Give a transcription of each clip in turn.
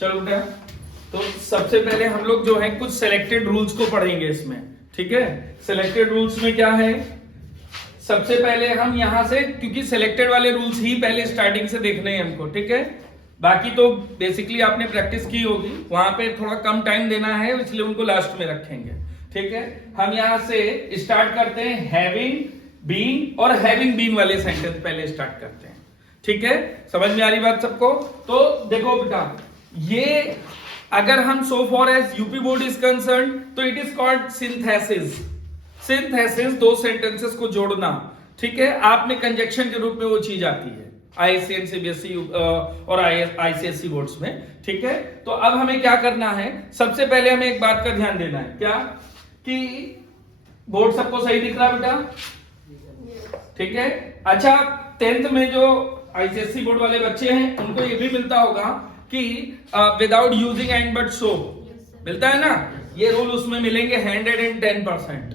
चलो बेटा, तो सबसे पहले हम लोग जो है कुछ सिलेक्टेड रूल्स को पढ़ेंगे इसमें, ठीक है। सिलेक्टेड रूल्स में क्या है, सबसे पहले हम यहां से, क्योंकि सिलेक्टेड वाले रूल्स ही पहले स्टार्टिंग से देखने हैं हमको, ठीक है। बाकी तो बेसिकली आपने प्रैक्टिस की होगी, वहां पे थोड़ा कम टाइम देना है, इसलिए उनको लास्ट में रखेंगे, ठीक है। हम यहां से स्टार्ट करते हैं हैविंग, बीइंग और हैविंग बीन वाले सेंटेंस पहले स्टार्ट करते हैं, ठीक है। समझ में आ रही बात सबको? तो देखो बेटा, ये अगर हम so far as UP board is concern तो it is called synthesis. Synthesis, दो सेंटेंसेस को जोड़ना, ठीक है। आप में कंजक्शन के रूप में वो चीज आती है आईएससी, सीबीएसई और आईसीएसई बोर्ड्स में, ठीक है। तो अब हमें क्या करना है, सबसे पहले हमें एक बात का ध्यान देना है, क्या कि बोर्ड सबको सही दिख रहा बेटा, ठीक है। अच्छा, 10th में जो आईसीएसई बोर्ड वाले बच्चे हैं उनको ये भी मिलता होगा कि without using and but so मिलता है ना, ये रूल उसमें मिलेंगे 110%।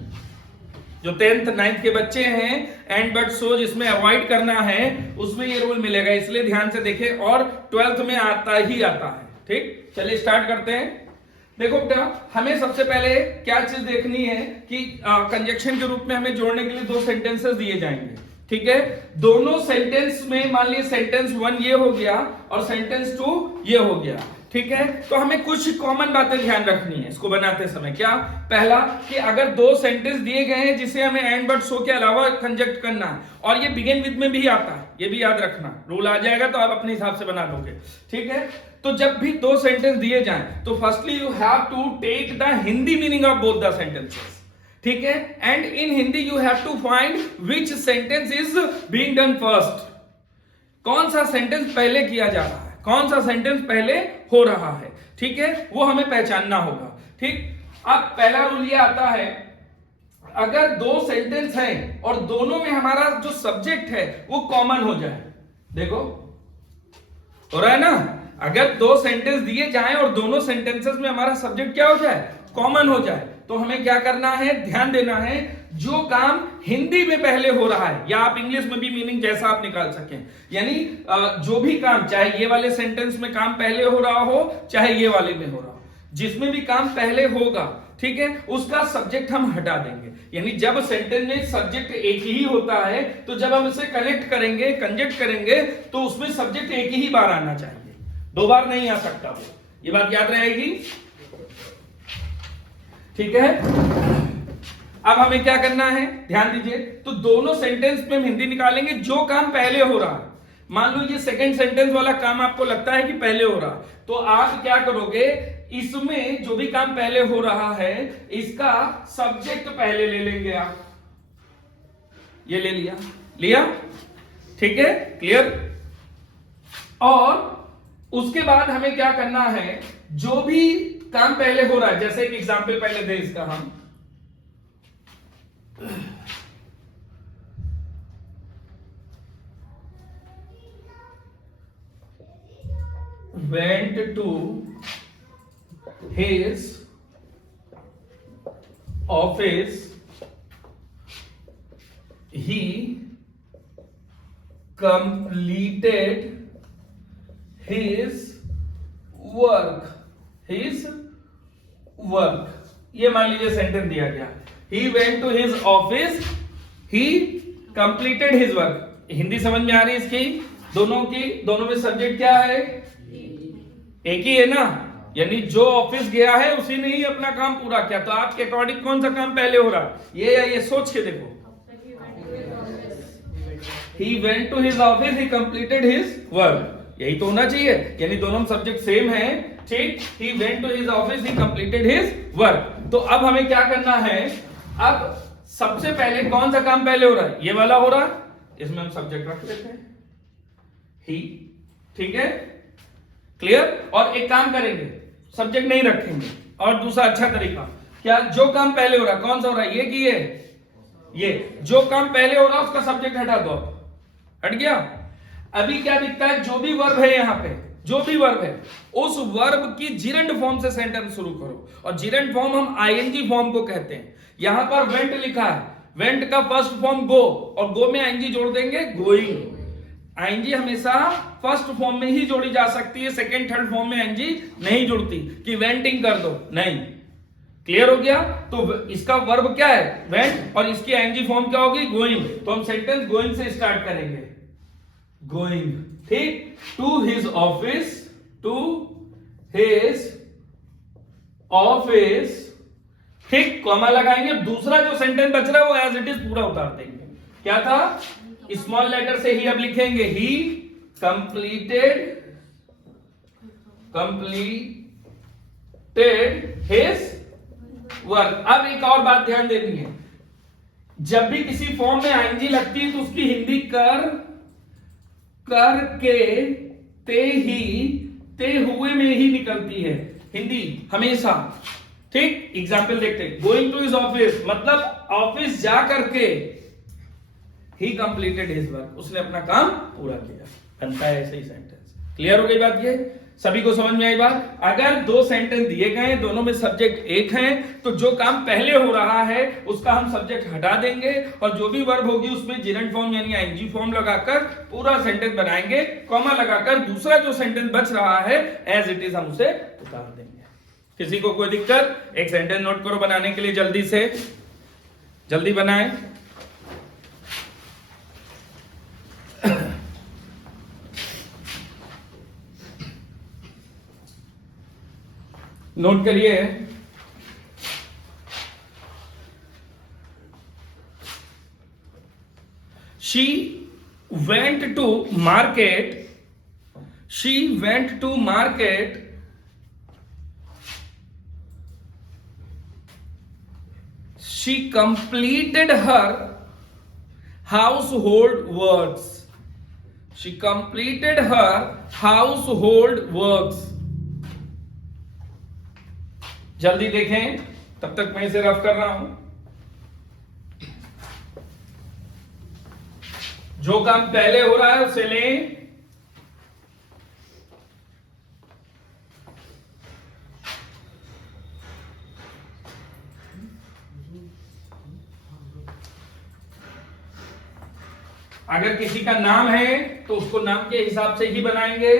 जो 10th 9th के बच्चे हैं, एंड बट सो जिसमें अवॉइड करना है उसमें ये रूल मिलेगा, इसलिए ध्यान से देखें। और 12th में आता ही आता है, ठीक। चलिए स्टार्ट करते हैं। देखो बेटा, हमें सबसे पहले क्या चीज देखनी है कि कंजक्शन के रूप में हमें जोड़ने के लिए दो सेंटेंसेस दिए जाएंगे, ठीक है। दोनों सेंटेंस में मान लीजिए सेंटेंस 1 ये हो गया और सेंटेंस 2 ये हो गया, ठीक है। तो हमें कुछ कॉमन बातें ध्यान रखनी है इसको बनाते समय। क्या? पहला कि अगर दो सेंटेंस दिए गए हैं जिसे हमें एंड बट सो के अलावा कंजक्ट करना है, और ये बिगिन विद में भी आता है, ये भी याद रखना, रूल आ जाएगा तो आप अपने हिसाब से बना लोगे, ठीक है। तो जब भी दो सेंटेंस दिए जाएं तो firstly you have to take the Hindi meaning of both the sentences, ठीक है। And in Hindi you have to find which sentence is being done first. कौन सा सेंटेंस पहले किया जा रहा है, कौन सा सेंटेंस पहले हो रहा है, ठीक है, वो हमें पहचानना होगा, ठीक। अब पहला रूल ये आता है, अगर दो सेंटेंस हैं और दोनों में हमारा जो सब्जेक्ट है वो कॉमन हो जाए। देखो हो रहा है ना, अगर दो सेंटेंस दिए जाएं और दोनों सेंटेंसेस में हमारा सब्जेक्ट क्या हो जाए, कॉमन हो जाए, तो हमें क्या करना है, ध्यान देना है, जो काम हिंदी में पहले हो रहा है, या आप इंग्लिश में भी मीनिंग जैसा आप निकाल सकें, यानी जो भी काम, चाहे ये वाले सेंटेंस में काम पहले हो रहा हो, चाहे ये वाले में हो रहा हो, जिसमें भी काम पहले होगा, ठीक है, उसका सब्जेक्ट हम हटा देंगे। यानी जब सेंटेंस में सब्जेक्ट एक ही होता है तो जब हम इसे कनेक्ट करेंगे, कंजक्ट करेंगे, तो उसमें सब्जेक्ट एक ही बार आना चाहिए, दो बार नहीं आ सकता वो, ये बात याद रहेगी, ठीक है। अब हमें क्या करना है, ध्यान दीजिए, तो दोनों सेंटेंस में हम हिंदी निकालेंगे जो काम पहले हो रहा है। मान लो ये सेकंड सेंटेंस वाला काम आपको लगता है कि पहले हो रहा, तो आप क्या करोगे, इसमें जो भी काम पहले हो रहा है इसका सब्जेक्ट पहले ले लेंगे आप, ये ले लिया, ठीक है, क्लियर। और उसके बाद हमें क्या करना है, जो भी काम पहले हो रहा है, जैसे एक एग्जांपल पहले दे इसका, हम went to his office, he completed his work, ये मान लीजिए सेंटेंस दिया गया, he went to his office, he completed his work। Hindi समझ में आ रही है इसकी, दोनों में सब्जेक्ट क्या है, एक ही है ना, यानी जो ऑफिस गया है उसी ने ही अपना काम पूरा किया। तो आपके अकॉर्डिंग कौन सा काम पहले हो रहा है, ये या ये, सोच के देखो। He went to his office, he completed his work, यही तो होना चाहिए, यानी दोनों सब्जेक्ट सेम है, ठीक। He went to his office, he completed his work। तो अब हमें क्या करना है, अब सबसे पहले कौन सा काम पहले हो रहा है, ये वाला हो रहा है, इसमें हम सब्जेक्ट रख लेते हैं ही, ठीक है, क्लियर। और एक काम करेंगे, सब्जेक्ट नहीं रखेंगे, और दूसरा अच्छा तरीका क्या, जो काम पहले हो रहा है, कौन सा हो रहा है, ये कि ये जो काम पहले हो रहा है उसका सब्जेक्ट हटा दो, हट गया। अभी क्या दिखता है, जो भी वर्ब है, यहां पे जो भी वर्ब है उस वर्ब की जिरंड फॉर्म से सेंटेंस शुरू करो, और जिरंड फॉर्म हम आईएनजी फॉर्म को कहते हैं। यहां पर वेंट लिखा है, वेंट का फर्स्ट फॉर्म गो, और गो में आईएनजी जोड़ देंगे, गोइंग। आईएनजी हमेशा फर्स्ट फॉर्म में ही जोड़ी जा सकती है, सेकंड थर्ड फॉर्म में आईएनजी नहीं जुड़ती कि वेंटिंग कर दो, नहीं। क्लियर हो गया? तो इसका वर्ब क्या है? वेंट, और इसकी आईएनजी फॉर्म क्या होगी? गोइंग। तो हम सेंटेंस गोइंग से स्टार्ट करेंगे, गोइंग, ठीक। To his office, to his office, ठीक, कॉमा लगाएंगे। दूसरा जो सेंटेंस बच रहा है वो एज इट इज पूरा उतार देंगे। क्या था? स्मॉल लेटर से ही अब लिखेंगे, ही कंप्लीटेड हिज वर्क। अब एक और बात ध्यान देनी है, जब भी किसी फॉर्म में आईएनजी लगती है तो उसकी हिंदी करके, ते ही, ते हुए में ही निकलती है हिंदी हमेशा, ठीक। एग्जाम्पल देखते हैं, गोइंग टू हिज ऑफिस मतलब ऑफिस जा करके, ही कंप्लीटेड हिज वर्क, उसने अपना काम पूरा किया, बनता है ऐसे ही सेंटेंस। क्लियर हो गई बात? ये सभी को समझ में आई बात? अगर दो सेंटेंस दिए गए, दोनों में सब्जेक्ट एक है, तो जो काम पहले हो रहा है उसका हम सब्जेक्ट हटा देंगे और जो भी वर्ब होगी उसमें जेरेंट फॉर्म यानी आईएनजी फॉर्म लगाकर पूरा सेंटेंस बनाएंगे, कॉमा लगाकर दूसरा जो सेंटेंस बच रहा है एज इट इज हम उसे उतार देंगे। किसी को कोई दिक्कत? एक सेंटेंस नोट करो बनाने के लिए, जल्दी से, जल्दी बनाएं। नोट करिए, she went to market, she went to market, she completed her household works, she completed her household works। जल्दी देखें, तब तक मैं इसे रफ कर रहा हूं। जो काम पहले हो रहा है उसे लें, अगर किसी का नाम है तो उसको नाम के हिसाब से ही बनाएंगे।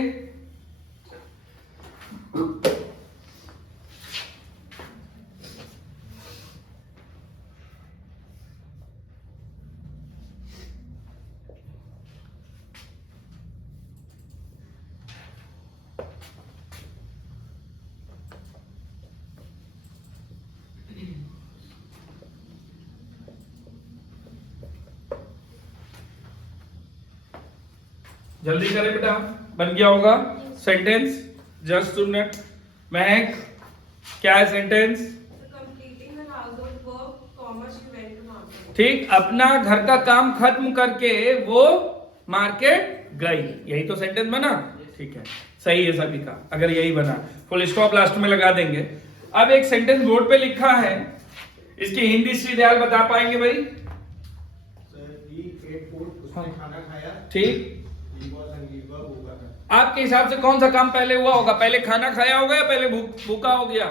जल्दी करें बेटा, बन गया होगा सेंटेंस। जस्ट टू नेट महक, क्या है सेंटेंस? ठीक, अपना घर का काम खत्म करके वो मार्केट गई, यही तो सेंटेंस बना। ठीक है, सही है सभी का। अगर यही बना, फुल स्टॉप लास्ट में लगा देंगे। अब एक सेंटेंस बोर्ड पे लिखा है, इसकी हिंदी श्रीदयाल बता पाएंगे भाई? ठीक, आपके हिसाब से कौन सा काम पहले हुआ होगा? पहले खाना खाया होगा या पहले भूखा हो गया?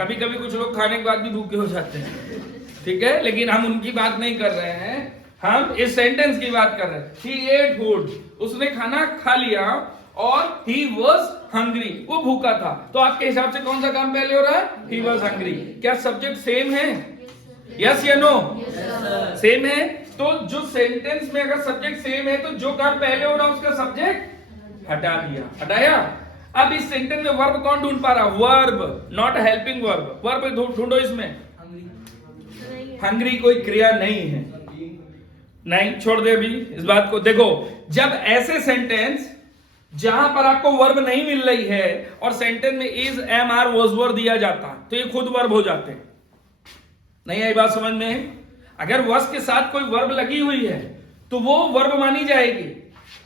कभी कभी कुछ लोग खाने के बाद भी भूखे हो जाते हैं, ठीक है, लेकिन हम उनकी बात नहीं कर रहे हैं, हम इस सेंटेंस की बात कर रहे हैं। He ate food, उसने खाना खा लिया, और he was hungry, वो भूखा था। तो आपके हिसाब से कौन सा काम पहले हो रहा है? He was hungry। क्या सब्जेक्ट सेम है? यस या नो? सेम है। तो जो सेंटेंस में अगर सब्जेक्ट सेम है तो जो काम पहले हो रहा है उसका सब्जेक्ट हटा दिया, हटाया। अब इस सेंटेंस में वर्ब कौन ढूंढ पा रहा? Verb, not helping verb. Verb ढूंढो इसमें। हंग्री कोई क्रिया नहीं है, नहीं, छोड़ दे अभी इस बात को। देखो, जब ऐसे सेंटेंस जहां पर आपको वर्ब नहीं मिल रही है और सेंटेंस में इज, एम, आर, वाज, वर दिया जाता तो ये खुद वर्ब हो जाते हैं। नहीं आई बात समझ में? अगर वस के साथ कोई वर्ब लगी हुई है तो वो वर्ब मानी जाएगी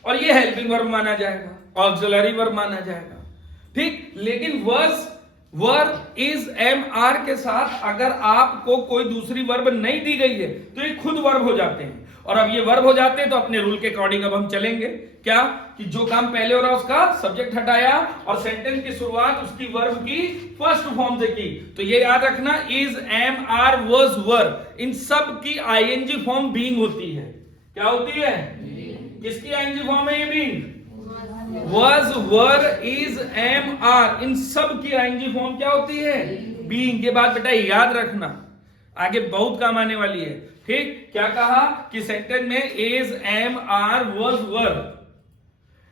और ये हेल्पिंग वर्ब माना जाएगा, ऑक्सिलरी वर्ब माना जाएगा, ठीक। लेकिन वस, वर्ब, इज, एम, आर के साथ अगर आपको कोई दूसरी वर्ब नहीं दी गई है तो ये खुद वर्ब हो जाते हैं। और अब ये वर्ब हो जाते हैं तो अपने रूल के अकॉर्डिंग अब हम चलेंगे। क्या कि जो काम पहले हो रहा उसका सब्जेक्ट हटाया और सेंटेंस की शुरुआत उसकी वर्ब की फर्स्ट फॉर्म से की। तो ये याद रखना, इज, एम, आर, वाज, वर, इन सब की आईएनजी फॉर्म बीइंग होती है। क्या होती है? किसकी आईएनजी फॉर्म है ये being? was, were, is, am, are, इन सब की आईएनजी फॉर्म क्या होती है? बीइंग। ये बात बेटा याद रखना, आगे बहुत काम आने वाली है। ठीक, क्या कहा कि सेंटेंस में is, am, are, was, were,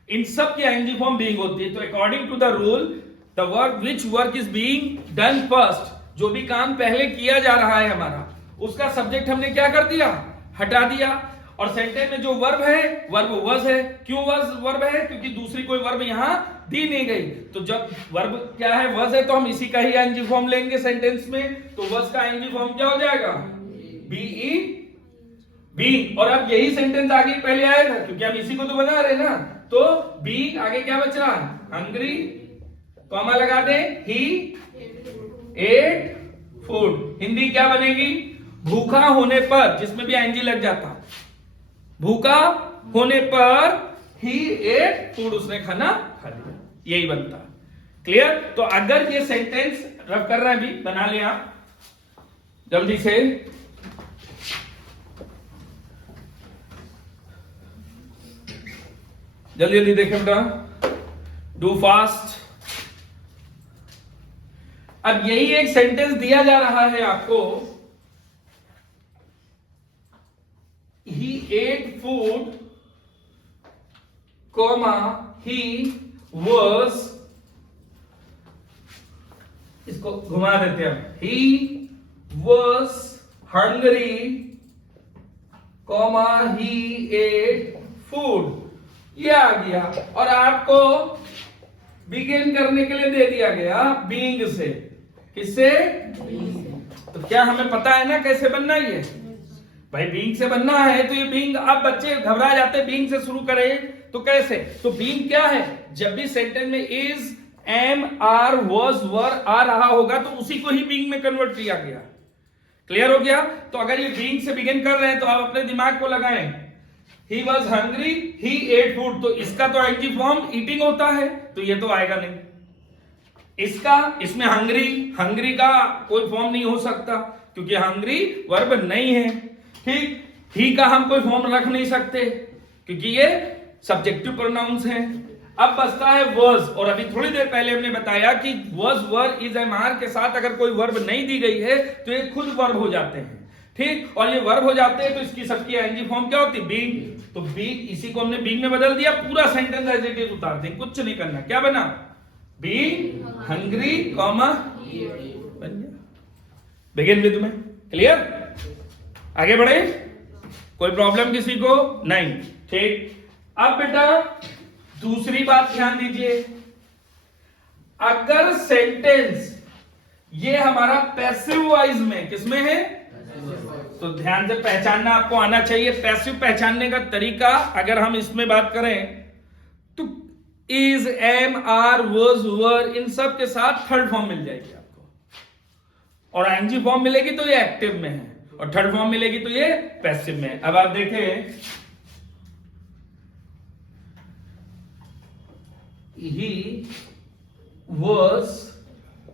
इन सब की आईएनजी फॉर्म बीइंग होती है। तो according to the rule the work which work is being done first, जो भी काम पहले किया जा रहा है हमारा, उसका सब्जेक्ट हमने क्या कर दिया? हटा दिया। और सेंटेंस में जो वर्ब है, वर्ब was है। क्यों वर्ब है? क्योंकि दूसरी कोई वर्ब यहां दी नहीं गई। तो जब वर्ब क्या है? was है, तो हम इसी का ही आईएनजी फॉर्म लेंगे सेंटेंस में। तो was का आईएनजी फॉर्म क्या हो जाएगा? बीइंग। और अब यही सेंटेंस आगे पहले आएगा, क्योंकि हम इसी को तो बना रहे ना। तो बीइंग, आगे क्या बच रहा? हंग्री, कॉमा लगा दे, ही एट फूड। हिंदी क्या बनेगी? भूखा होने पर, जिसमें भी आईएनजी लग जाता, भूखा होने पर ही एट फूड, उसने खाना खा लिया, यही बनता। क्लियर? तो अगर ये सेंटेंस रब कर रहे हैं, भी बना लिया जल्दी से। जल्दी जल्दी देखें बेटा, डू फास्ट। अब यही एक सेंटेंस दिया जा रहा है आपको, he ate food, comma, he was, इसको घुमा देते हैं, he was hungry, comma, he ate food, ये आ गया। और आपको बिगिन करने के लिए दे दिया गया बीइंग से। किससे? तो क्या हमें पता है ना कैसे बनना ये? भाई बीइंग से बनना है, तो ये बीइंग, अब बच्चे घबरा जाते बीइंग से शुरू करें तो कैसे? तो बीइंग क्या है? जब भी सेंटेंस में इज, एम, आर, वाज, वर आ रहा होगा तो उसी को ही बीइंग में कन्वर्ट किया गया। क्लियर हो गया? तो अगर ये बीइंग से बिगिन कर रहे हैं तो आप अपने दिमाग को लगाएं, he was hungry, he ate food, तो इसका तो आईएनजी फॉर्म ईटिंग होता है, तो ये तो आएगा नहीं। इसका, इसमें हंग्री का कोई फॉर्म नहीं हो सकता, क्योंकि हंग्री वर्ब नहीं है। ठीक, ही का हम कोई फॉर्म रख नहीं सकते, क्योंकि ये सब्जेक्टिव प्रोनाउंस है। अब बचता है वर्ज, और अभी थोड़ी देर पहले हमने बताया कि was, were, is, am, are के साथ अगर कोई वर्ब नहीं दी गई है तो ये खुद वर्ब हो जाते हैं। ठीक, और ये वर्ब हो जाते हैं तो इसकी सबकी आईएनजी फॉर्म क्या होती है? बीइंग। तो बीइंग, इसी को हमने बीइंग में बदल दिया, पूरा सेंटेंस एज इट इज उतार दें, कुछ नहीं करना। क्या बना? बीइंग हंग्री, कॉमा, बन गया, बिगिन विद में। क्लियर? आगे बढ़े? कोई प्रॉब्लम किसी को? नहीं। ठीक, अब बेटा दूसरी बात ध्यान दीजिए, अगर सेंटेंस ये हमारा पैसिव वॉइस में, किसमें है? तो ध्यान से पहचानना आपको आना चाहिए। पैसिव पहचानने का तरीका, अगर हम इसमें बात करें तो इज, एम, आर, वाज, वर, इन सब के साथ थर्ड फॉर्म मिल जाएगी आपको, और आईएनजी फॉर्म मिलेगी तो ये एक्टिव में है, और थर्ड फॉर्म मिलेगी तो ये पैसिव में। अब आप देखें, he was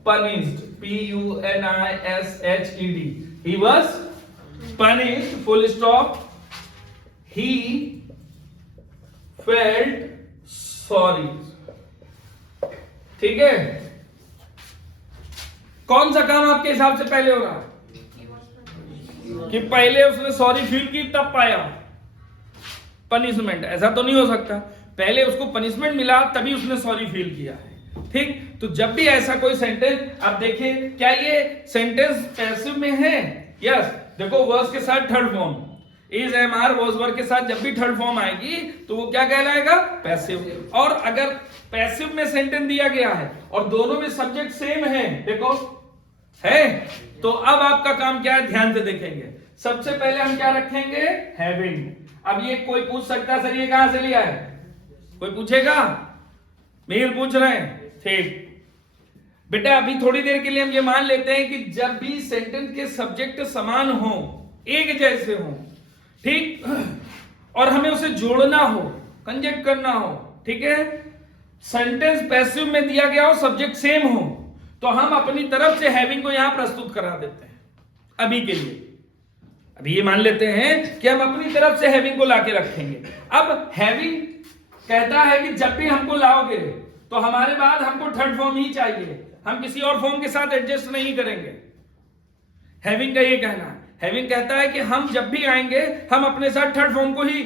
punished, P-U-N-I-S-H-E-D, he was punished, full stop, he felt sorry। ठीक है? कौन सा काम आपके हिसाब से पहले हो रहा है? कि पहले उसने सॉरी फील की तब पाया पनिशमेंट? ऐसा तो नहीं हो सकता, पहले उसको पनिशमेंट मिला तभी उसने सॉरी फील किया है। ठीक, तो जब भी ऐसा कोई सेंटेंस, आप देखिए क्या ये सेंटेंस पैसिव में है? यस। देखो वर्स के साथ third form, is, am, are, was, were के साथ जब भी थर्ड फॉर्म आएगी तो वो क्या कहलाएगा? पैसिव। और अगर पैसिव में सेंटेंस दिया गया है और दोनों में सब्जेक्ट सेम है, देखो है, तो अब आपका काम क्या है? ध्यान से देखेंगे। सबसे पहले हम क्या रखेंगे? हैविंग। अब ये कोई पूछ सकता है, सर ये कहां से लिया है? कोई पूछेगा? मेल पूछ रहे हैं। ठीक बेटा, अभी थोड़ी देर के लिए हम ये मान लेते हैं कि जब भी सेंटेंस के सब्जेक्ट समान हो, एक जैसे हो, ठीक, और हमें उसे जोड़ना हो, कंजक्ट करना हो, ठीक है, सेंटेंस पैसिव में दिया गया हो, सब्जेक्ट सेम हो, तो हम अपनी तरफ से हैविंग को यहां प्रस्तुत करा देते हैं अभी के लिए। अभी ये मान लेते हैं कि हम अपनी तरफ से हैविंग को लाके रखेंगे। अब हैविंग कहता है कि जब भी हमको लाओगे तो हमारे बाद हमको थर्ड फॉर्म ही चाहिए, हम किसी और फॉर्म के साथ एडजस्ट नहीं करेंगे। हैविंग का ये कहना है। हैविंग कहता है कि हम जब भी आएंगे हम अपने साथ थर्ड फॉर्म को ही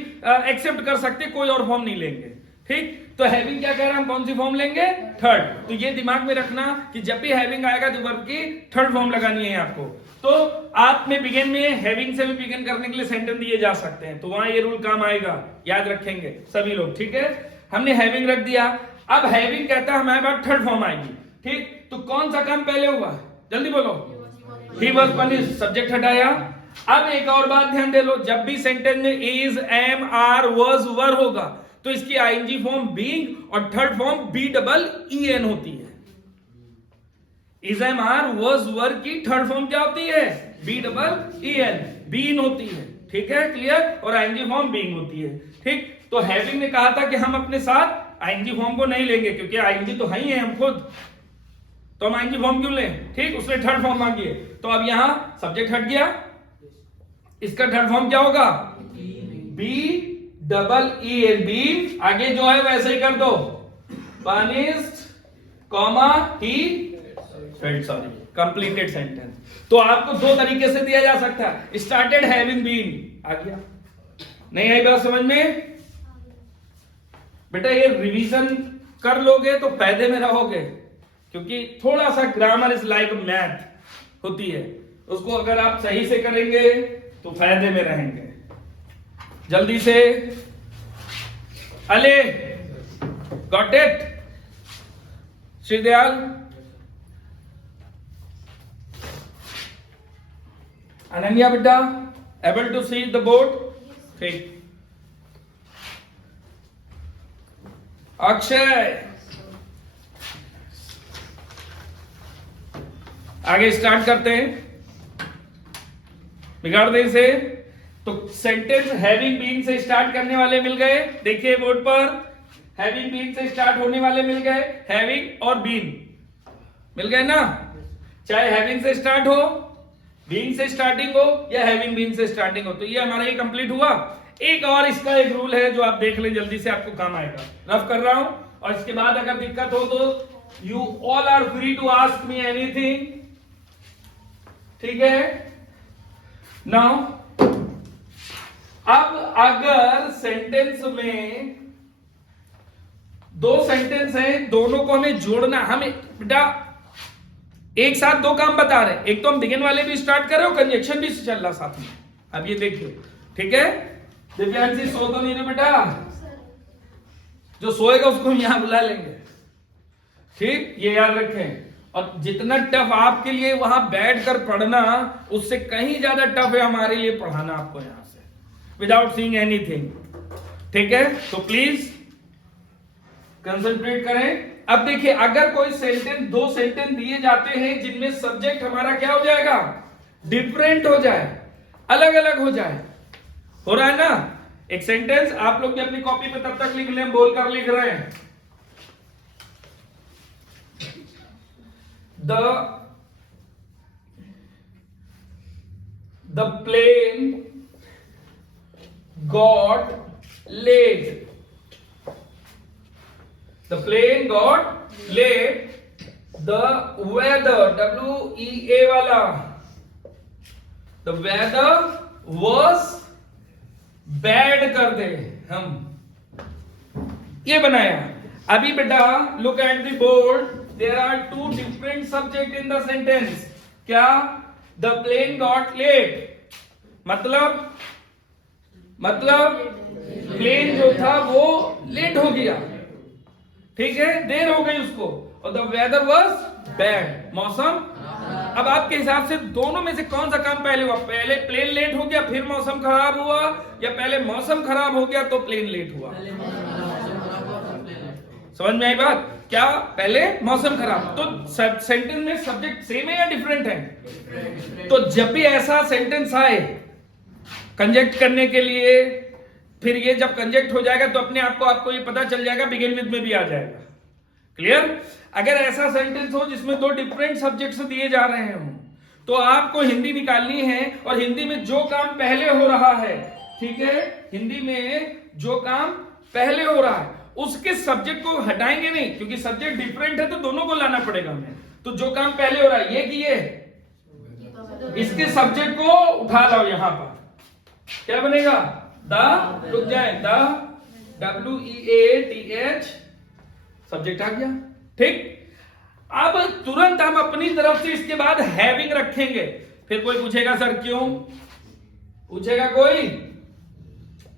एक्सेप्ट कर सकते, कोई और फॉर्म नहीं लेंगे। ठीक, तो हैविंग क्या कह रहा है, हम कौन सी फॉर्म लेंगे, थर्ड। तो ये दिमाग में रखना कि जब भी हैविंग आएगा तो वर्ब की थर्ड फॉर्म लगानी है आपको। तो आप में बिगिन में हैविंग से भी बिगिन करने के लिए सेंटेंस दिए जा सकते हैं, तो वहां ये रूल काम आएगा, याद रखेंगे सभी लोग। ठीक है, हमने हैविंग रख दिया। अब हैविंग कहता है हमारे पास थर्ड फॉर्म आएगी। ठीक, तो कौन सा काम पहले हुआ, जल्दी बोलो। ही वॉज पनिश्ड, सब्जेक्ट हटाया। अब एक और बात ध्यान दे लो, जब भी सेंटेंस में is, am, are, was, were होगा तो इसकी आईएनजी फॉर्म बीइंग और third form B double E N होती है। Is, am, are, was, were की थर्ड फॉर्म क्या होती है, B double E N, been होती है। ठीक है, क्लियर। और आईएनजी फॉर्म बीइंग होती है। ठीक, तो हैविंग ने कहा था कि हम अपने साथ आईएनजी फॉर्म को नहीं लेंगे क्योंकि आईएनजी तो है ही है हम खुद, तो हम आईएनजी फॉर्म क्यों लें। ठीक, उसने थर्ड फॉर्म मांगी है। तो अब यहां सब्जेक्ट हट गया, इसका थर्ड फॉर्म क्या होगा, B double E N, B. आगे जो है वैसे ही कर दो, punished comma he felt, sorry, completed sentence. तो आपको दो तरीके से दिया जा सकता है, स्टार्टेड हैविंग बीन, आ गया। नहीं आई बात समझ में बेटा, ये रिवीजन कर लोगे तो फायदे में रहोगे, क्योंकि थोड़ा सा ग्रामर इज लाइक मैथ होती है, उसको अगर आप सही से करेंगे तो फायदे में रहेंगे। जल्दी से, अले गॉट इट, श्रीदयाल, अनन्या बेटा, able to see the board. ठीक, अक्षय, आगे स्टार्ट करते हैं, बिगाड़ दे इसे। तो सेंटेंस हैविंग बीन से स्टार्ट करने वाले मिल गए, देखिए बोर्ड पर, हैविंग बीन से स्टार्ट होने वाले मिल गए, हैविंग और बीन मिल गए ना। चाहे हैविंग से स्टार्ट हो, बीन से स्टार्टिंग हो या हैविंग बीन से स्टार्टिंग हो, तो ये हमारा ये कंप्लीट हुआ। एक और इसका एक रूल है जो आप देख लें जल्दी से, आपको काम आएगा, रफ कर रहा हूं। और इसके बाद अगर दिक्कत हो तो you all are free to ask me anything. ठीक है, नाउ अब अगर सेंटेंस में दो सेंटेंस हैं, दोनों को हमें जोड़ना, हमें बेटा एक साथ दो काम बता रहे हैं, एक तो हम बिगिन वाले भी स्टार्ट कर रहे हो, कंजक्शन भी चल रहा साथ में। अब ये देखिए, ठीक है, दिव्यांशी सो तो नहीं रहे बेटा, जो सोएगा उसको हम यहां बुला लेंगे। ठीक, ये याद रखें। और जितना टफ आपके लिए वहां बैठकर पढ़ना, उससे कहीं ज्यादा टफ है हमारे लिए पढ़ाना आपको यहां से, विदाउट सीइंग एनीथिंग। ठीक है, तो प्लीज कंसंट्रेट करें। अब देखिए, अगर कोई सेंटेंस, दो सेंटेंस दिए जाते हैं जिनमें सब्जेक्ट हमारा क्या हो जाएगा, डिफरेंट हो जाए, अलग अलग हो जाए, हो रहा है ना। एक सेंटेंस आप लोग भी अपनी कॉपी पे तब तक लिख लें, बोल कर लिख रहे हैं। The plane got late. The plane got late. The weather, W-E-A वाला, the weather was bad कर दे हम, ये बनाया। अभी बेटा look at the board, there are two different subject in the sentence. क्या, the plane got late, मतलब plane जो था वो लेट हो गया, ठीक है, देर हो गई उसको। और द वेदर वाज बैड, मौसम। अब आपके हिसाब से दोनों में से कौन सा काम पहले हुआ, पहले प्लेन लेट हो गया फिर मौसम खराब हुआ, या पहले मौसम खराब हो गया तो प्लेन लेट हुआ? समझ में आई बात? क्या पहले मौसम खराब? तो सेंटेंस में सब्जेक्ट सेम है या डिफरेंट है? तो जब भी ऐसा सेंटेंस आए कंजक्ट करने के लिए, फिर ये जब कंजक्ट हो जाएगा तो अपने आप को आपको ये पता चल जाएगा, बिगिन विद में भी आ जाएगा। क्लियर? अगर ऐसा सेंटेंस हो जिसमें दो डिफरेंट सब्जेक्ट्स दिए जा रहे हो तो आपको हिंदी निकालनी है, और हिंदी में जो काम पहले हो रहा है, ठीक है, हिंदी में जो काम पहले हो रहा है उसके सब्जेक्ट को हटाएंगे नहीं, क्योंकि सब्जेक्ट डिफरेंट है तो दोनों को लाना पड़ेगा हमें। तो जो काम पहले हो रहा है ये कि ये इसके सब्जेक्ट को उठा लाओ यहां पर, क्या बनेगा? द, रुक जाए, द WEATH सब्जेक्ट आ गया, ठीक। अब तुरंत हम अपनी तरफ से इसके बाद हैविंग रखेंगे। फिर कोई पूछेगा सर क्यों? पूछेगा कोई?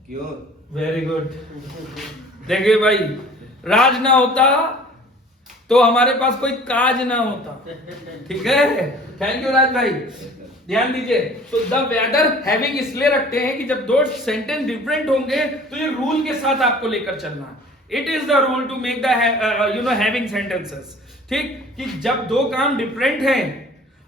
क्यों? Very good. देखिए भाई, राज ना होता तो हमारे पास कोई काज ना होता, ठीक है। थैंक यू राज भाई, ध्यान दीजिए। तो द वेदर हैविंग इसलिए रखते हैं कि जब दो सेंटेंस डिफरेंट होंगे तो ये रूल के साथ आपको लेकर चलना है। It is the rule to make the having sentences, ठीक। कि जब दो काम डिफरेंट हैं,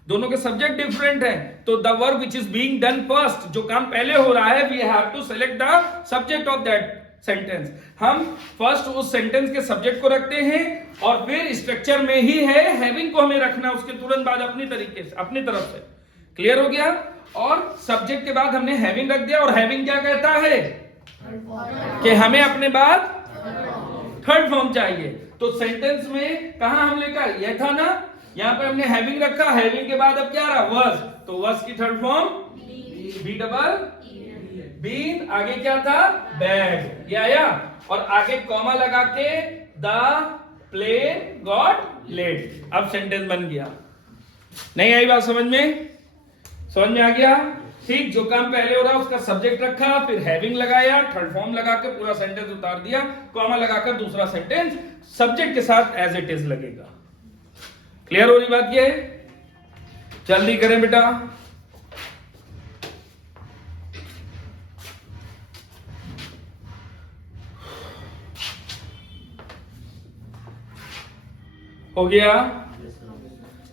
दोनों के सब्जेक्ट डिफरेंट हैं, तो the verb which is being done first, जो काम पहले हो रहा है, we have to select the subject of that sentence. हम फर्स्ट उस सेंटेंस के सब्जेक्ट को रखते हैं, और फिर स्ट्रक्चर में ही है हैविंग को हमें रखना उसके तुरंत बाद अपनी तरीके से, अपनी तरफ से। क्लियर हो गया? और सब्जेक्ट के बाद हमने हैविंग रख दिया, और हैविंग क्या कहता है कि हमें अपने बाद थर्ड फॉर्म चाहिए। तो सेंटेंस में कहां हम लेकर, यह था ना, यहां पर हमने हैविंग रखा, हैविंग के बाद अब क्या रहा? वर्स। तो वर्स की third form B double been, आगे क्या था? बैग, ये आया, और आगे कॉमा लगा के द प्लेन गॉट लेट। अब सेंटेंस बन गया। नहीं आई बात समझ में? समझ में आ गया? ठीक। जो काम पहले हो रहा है उसका सब्जेक्ट रखा, फिर हैविंग लगाया, थर्ड फॉर्म लगाकर पूरा सेंटेंस उतार दिया, कॉमा लगाकर दूसरा सेंटेंस सब्जेक्ट के साथ एज इट इज लगेगा। क्लियर हो रही बात? ये जल्दी करें बेटा। हो गया?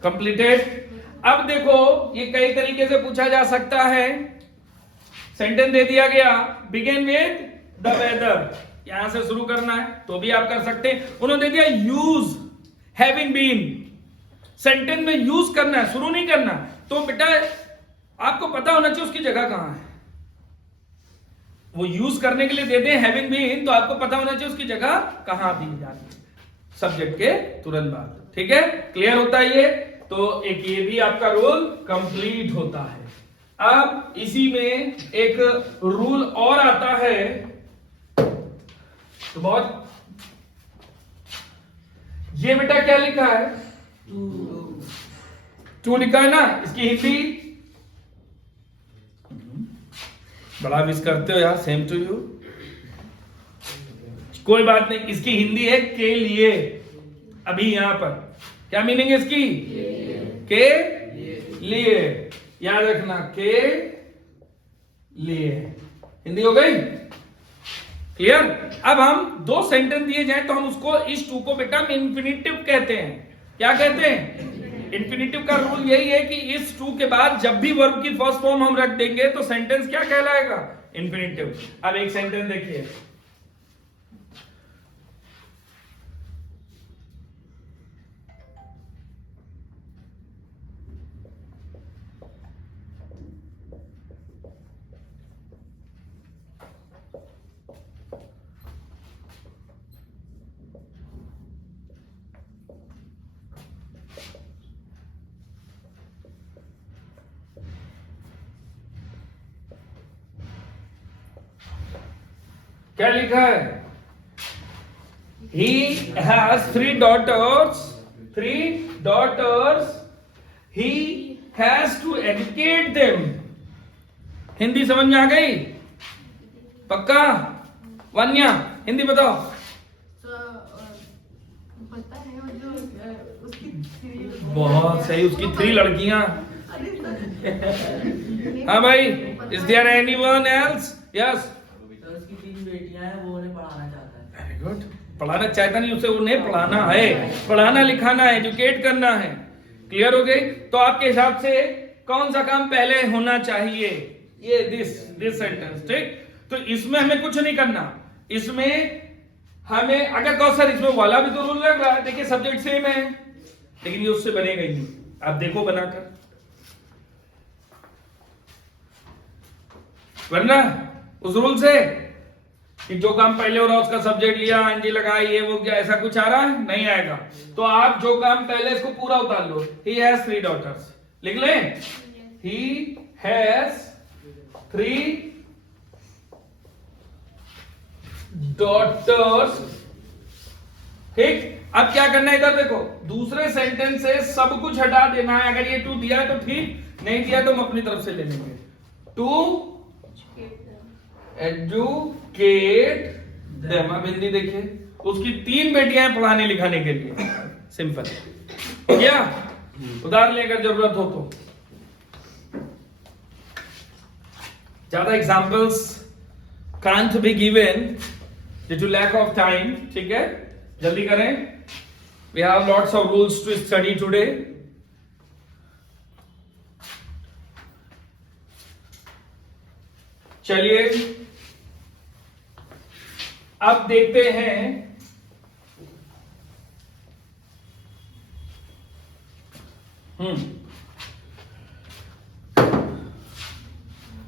कंप्लीटेड। अब देखो, ये कई तरीके से पूछा जा सकता है। सेंटेंस दे दिया गया, बिगिन विद द वेदर, यहां से शुरू करना है तो भी आप कर सकते हैं। उन्होंने दे दिया यूज हैविंग बीन, सेंटेंस में यूज करना है, शुरू नहीं करना। तो बेटा आपको पता होना चाहिए उसकी जगह कहां है। वो यूज करने के लिए दे दें हैविंग बीन, तो आपको पता होना चाहिए उसकी जगह कहां दी जाती है, सब्जेक्ट के तुरंत बाद। ठीक है? क्लियर होता है ये? तो एक ये भी आपका रूल कंप्लीट होता है। अब इसी में एक रूल और आता है, तो बहुत, ये बेटा क्या लिखा है? टू लिखा है ना, इसकी हिंदी बड़ा मिस करते हो यार, सेम टू यू। कोई बात नहीं, इसकी हिंदी है के लिए। अभी यहां पर क्या मीनिंग है इसकी? के लिए, याद रखना, के लिए। हिंदी हो गई? क्लियर? अब हम दो सेंटेंस दिए जाए तो हम उसको, इस टू को बेटा इंफिनिटिव कहते हैं। क्या कहते हैं? इंफिनिटिव का रूल यही है कि इस टू के बाद जब भी वर्ब की फर्स्ट फॉर्म हम रख देंगे तो सेंटेंस क्या कहलाएगा? इंफिनिटिव। अब एक सेंटेंस देखिए, क्या लिखा है? He has three daughters. He has to educate them. Hindi समझ में आ गई? पक्का? वन्या हिंदी बताओ। पता है वो जो उसकी बहुत सही, उसकी 3 लड़कियां। हाँ भाई, is there anyone else? Yes. उसकी 3 बेटियां हैं, वो उन्हें पढ़ाना चाहता है। Very good. पढ़ाना चाहता नहीं, उसे उन्हें पढ़ाना है, पढ़ाना लिखाना है, एजुकेट करना है। क्लियर हो गई? तो आपके हिसाब से कौन सा काम पहले होना चाहिए? ये दिस सेंटेंस। ठीक? तो इसमें हमें कुछ नहीं करना। इसमें हमें अगर कहो सर इसमें वाला भी तो रूल लग रहा है, देखिए सब्जेक्ट सेम है, लेकिन ये उससे बनेगा ही नहीं। आप देखो बनाकर, बन रहा है उस रूल से कि जो काम पहले हो रहा उसका सब्जेक्ट लिया, एनजी लगाई, ये वो क्या, ऐसा कुछ आ रहा है? नहीं आएगा। तो आप जो काम पहले इसको पूरा उतार लो। ही हैज 3 daughters, लिख लें। He has 3 daughters। ठीक, अब क्या करना है, इधर देखो, दूसरे सेंटेंस से सब कुछ हटा देना है। अगर ये टू दिया है तो ठीक, नहीं दिया तो हम अपनी तरफ से ले लेंगे। To educate them. अब हिंदी देखिए, उसकी 3 बेटियां हैं पढ़ाने लिखाने के लिए। सिंपल हो गया। उदाहरण लेकर जरूरत हो तो। ज्यादा examples can't be given due to lack of time. ठीक है, जल्दी करें। We have lots of rules to study today. चलिए अब देखते हैं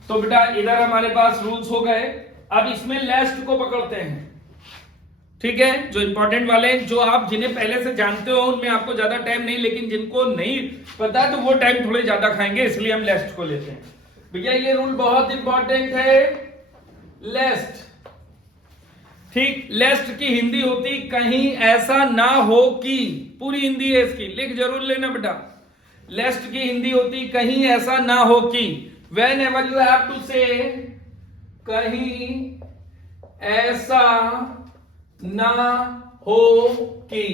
तो बेटा इधर हमारे पास रूल्स हो गए। अब इसमें लेस्ट को पकड़ते हैं। ठीक है, जो इंपॉर्टेंट वाले, जो आप जिन्हें पहले से जानते हो उनमें आपको ज्यादा टाइम नहीं, लेकिन जिनको नहीं पता तो वो टाइम थोड़े ज्यादा खाएंगे, इसलिए हम लेस्ट को लेते हैं। भैया ये रूल बहुत इंपॉर्टेंट है, लेस्ट। ठीक, लेस्ट की हिंदी होती कहीं ऐसा ना हो कि, पूरी हिंदी है इसकी, लिख जरूर लेना बेटा। लेस्ट की हिंदी होती कहीं ऐसा ना हो कि। Whenever you have to say कहीं ऐसा ना हो कि।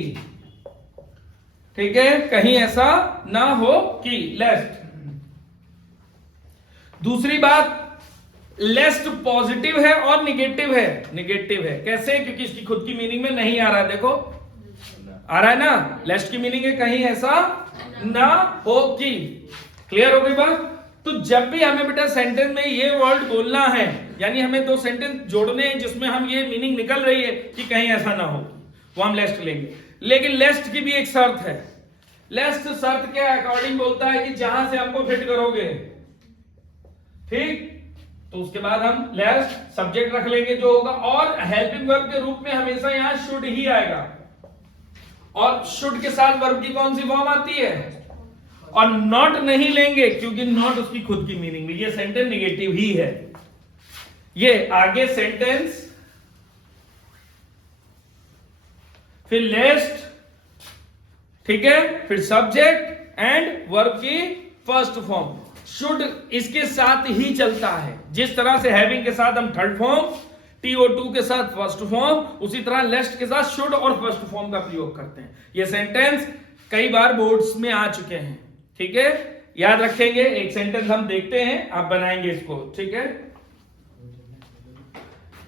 ठीक है, कहीं ऐसा ना हो कि, लेस्ट। दूसरी बात, लेस्ट पॉजिटिव है और निगेटिव है। निगेटिव है कैसे? क्योंकि इसकी खुद की मीनिंग में नहीं आ रहा। देखो आ रहा है ना, लेस्ट की मीनिंग है कहीं ऐसा ना हो कि। क्लियर हो गई बात? तो जब भी हमें बेटा सेंटेंस में ये वर्ड बोलना है, यानी हमें 2 सेंटेंस जोड़ने हैं जिसमें हम ये मीनिंग निकल रही है कि कहीं ऐसा ना हो, वो हम लेस्ट लेंगे। लेकिन लेस्ट की भी एक शर्त है। लेस्ट शर्त के अकॉर्डिंग बोलता है कि जहां से हमको फिट करोगे, ठीक, तो उसके बाद हम लेस्ट सब्जेक्ट रख लेंगे जो होगा, और हेल्पिंग वर्ब के रूप में हमेशा यहां शुड ही आएगा। और शुड के साथ वर्ब की कौन सी फॉर्म आती है? और नॉट नहीं लेंगे, क्योंकि नॉट उसकी खुद की मीनिंग में, ये सेंटेंस निगेटिव ही है। ये आगे सेंटेंस, फिर लेस्ट, ठीक है, फिर सब्जेक्ट एंड वर्ब की फर्स्ट फॉर्म। शुड इसके साथ ही चलता है। जिस तरह से हैविंग के साथ हम थर्ड फॉर्म, TO2 के साथ फर्स्ट फॉर्म, उसी तरह लेस्ट के साथ शुड और फर्स्ट फॉर्म का प्रयोग करते हैं। ये सेंटेंस कई बार बोर्ड्स में आ चुके हैं। ठीक है, याद रखेंगे। एक सेंटेंस हम देखते हैं, आप बनाएंगे इसको। ठीक है,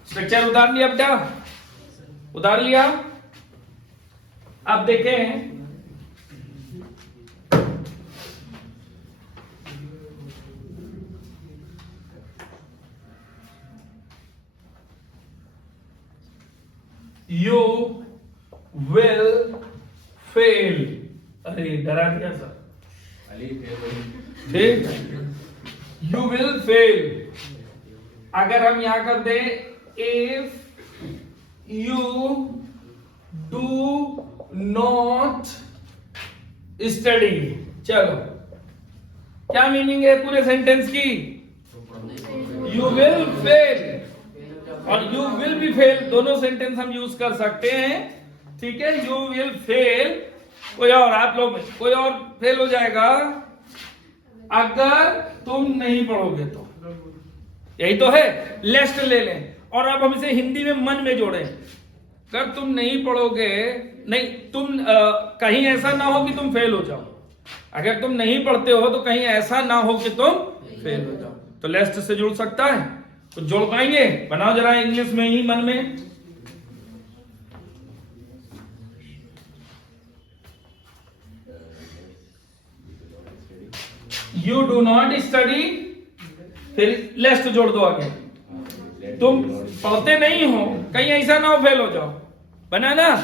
स्ट्रक्चर उतार लिया बेटा, उतार लिया। अब देखें, you will fail। अरे डरा दिया सर, ठीक, you will fail। अगर हम यहां कर दें if you do not study, चलो क्या मीनिंग है पूरे सेंटेंस की? You will fail और you will be fail, दोनों सेंटेंस हम यूज कर सकते हैं। ठीक है, you will fail। कोई और, आप लोग में कोई और फेल हो जाएगा अगर तुम नहीं पढ़ोगे तो। यही तो है, लेस्ट ले लें और अब हम इसे हिंदी में मन में जोड़ें। अगर तुम नहीं पढ़ोगे, नहीं तुम कहीं ऐसा ना हो कि तुम फेल हो जाओ। अगर तुम नहीं पढ़ते हो तो कहीं ऐसा ना हो कि तुम फेल हो जाओ। तो लेस्ट से जुड़ सकता है, तो जोड़ पाएंगे? बनाओ जरा इंग्लिश में ही मन में। यू डू नॉट स्टडी, फिर लेस्ट जोड़ दो आगे। तुम पढ़ते नहीं हो, कहीं ऐसा ना हो फेल हो जाओ। बना ना?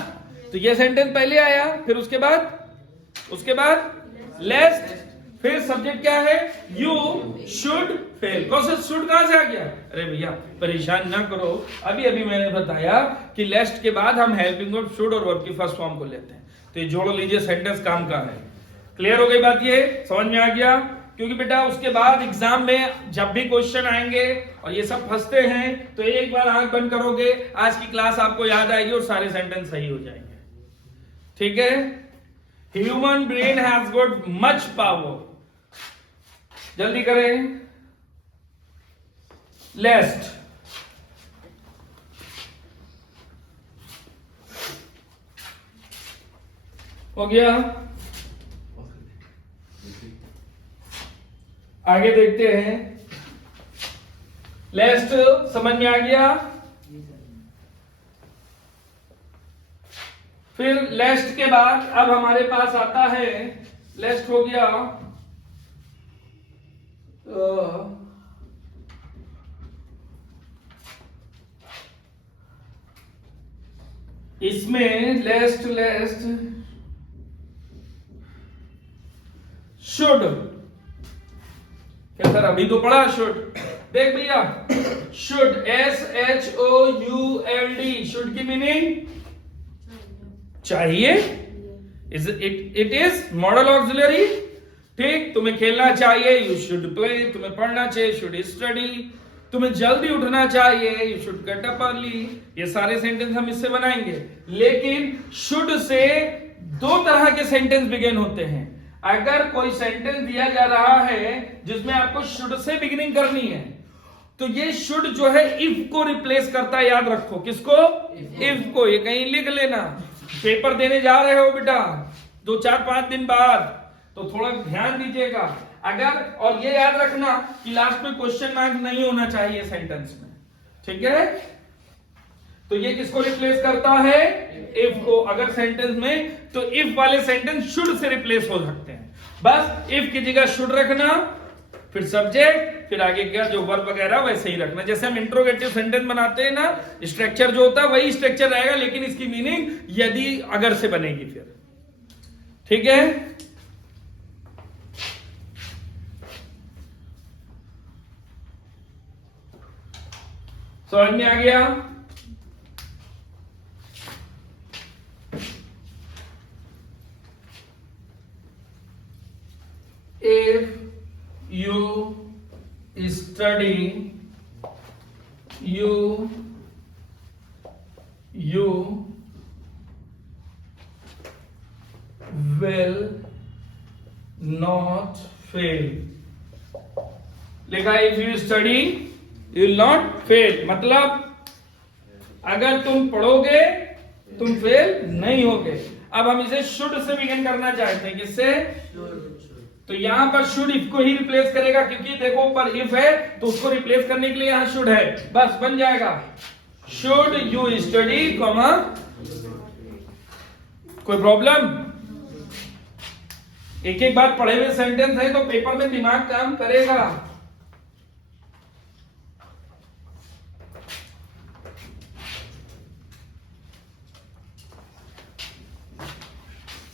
तो ये सेंटेंस पहले आया, फिर उसके बाद लेस्ट, फिर सब्जेक्ट क्या है? You should fail. कौन शुड कहां से आ गया? अरे भैया परेशान ना करो, अभी अभी मैंने बताया कि लेस्ट के बाद हम हेल्पिंग वर्ब शुड और वर्ब की फर्स्ट फॉर्म को लेते हैं, तो ये जोड़ लीजिए, सेंटेंस काम का है। क्लियर हो गई बात, ये समझ में आ गया? क्योंकि बेटा उसके बाद एग्जाम में जब भी क्वेश्चन आएंगे और ये सब फंसते हैं तो एक बार आंख बंद करोगे, आज की क्लास आपको याद आएगी और सारे सेंटेंस सही हो जाएंगे। ठीक है? Human brain has got much power. जल्दी करें। लेस्ट, हो गया। आगे देखते हैं। लेस्ट समझ में आ गया? फिर लेस्ट के बाद अब हमारे पास आता है, लेस्ट हो गया इसमें लेस्ट शुड। क्या सर अभी तो पढ़ा शुड? देख भैया, शुड SHOULD, शुड की मीनिंग चाहिए, इट इज मॉडल ऑक्सिलरी। ठीक, तुम्हें खेलना चाहिए, यू शुड प्ले, तुम्हें पढ़ना चाहिए, शुड स्टडी, तुम्हें जल्दी उठना चाहिए, you should get up early. ये सारे सेंटेंस हम इससे बनाएंगे। लेकिन शुड से दो तरह के सेंटेंस बिगिन होते हैं। अगर कोई सेंटेंस दिया जा रहा है जिसमें आपको शुड से बिगिनिंग करनी है, तो ये शुड जो है इफ को रिप्लेस करता है। याद रखो, किसको? इफ को। ये कहीं लिख लेना, पेपर देने जा रहे हो बेटा 2-4-5 दिन बाद, तो थोड़ा ध्यान दीजिएगा। अगर, और ये याद रखना कि लास्ट में क्वेश्चन मार्क नहीं होना चाहिए सेंटेंस में। ठीक है? तो ये किसको रिप्लेस करता है? इफ को। अगर सेंटेंस में, तो इफ वाले सेंटेंस शुड से रिप्लेस हो सकते हैं। बस इफ की जगह शुड रखना, फिर सब्जेक्ट, फिर आगे क्या जो वर्ब वगैरह वैसे ही रखना। जैसे हम इंट्रोगेटिव सेंटेंस बनाते हैं ना, स्ट्रक्चर जो होता है वही स्ट्रक्चर रहेगा, लेकिन इसकी मीनिंग यदि अगर से बनेगी फिर। ठीक है? समझ में आ गया? If you study, you will not fail। लिखा है if you study you will not fail, मतलब अगर तुम पढ़ोगे तुम फेल नहीं होगे। अब हम इसे शुड से बिगिन करना चाहते हैं। किससे? तो यहां पर शुड इफ को ही रिप्लेस करेगा, क्योंकि देखो ऊपर इफ है तो उसको रिप्लेस करने के लिए यहां शुड है, बस बन जाएगा शुड यू स्टडी कॉमा। कोई प्रॉब्लम? एक एक बार पढ़े हुए सेंटेंस है तो पेपर में दिमाग काम करेगा।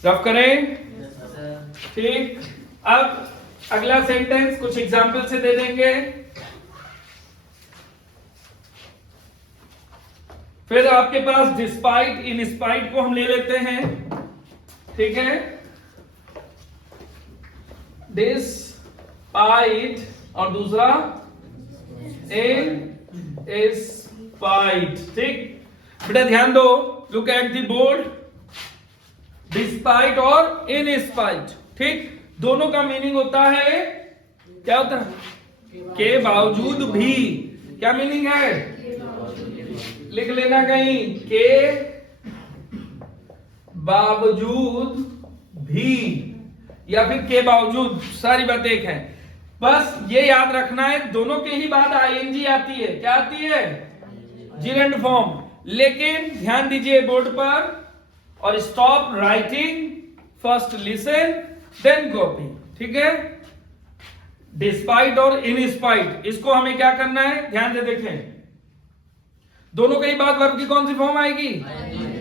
सब करें? ठीक। अब अगला सेंटेंस कुछ एग्जाम्पल से दे देंगे, फिर आपके पास डिस्पाइट, इन स्पाइट को हम ले लेते हैं। ठीक है? डिस्पाइट और दूसरा इन स्पाइट। ठीक बेटा ध्यान दो, look at the board. Despite और इन स्पाइट, ठीक, दोनों का मीनिंग होता है, क्या होता है? के बावजूद भी। क्या मीनिंग है? लिख लेना कहीं, के बावजूद भी या फिर के बावजूद, सारी बातें एक है। बस ये याद रखना है, दोनों के ही बाद आईएनजी आती है। क्या आती है? Gerund form. लेकिन ध्यान दीजिए बोर्ड पर, और stop writing, first listen then copy. ठीक है? डिस्पाइट और इन स्पाइट, इसको हमें क्या करना है? ध्यान से देखें, दोनों के ही बाद वर्ब की कौन सी फॉर्म आएगी?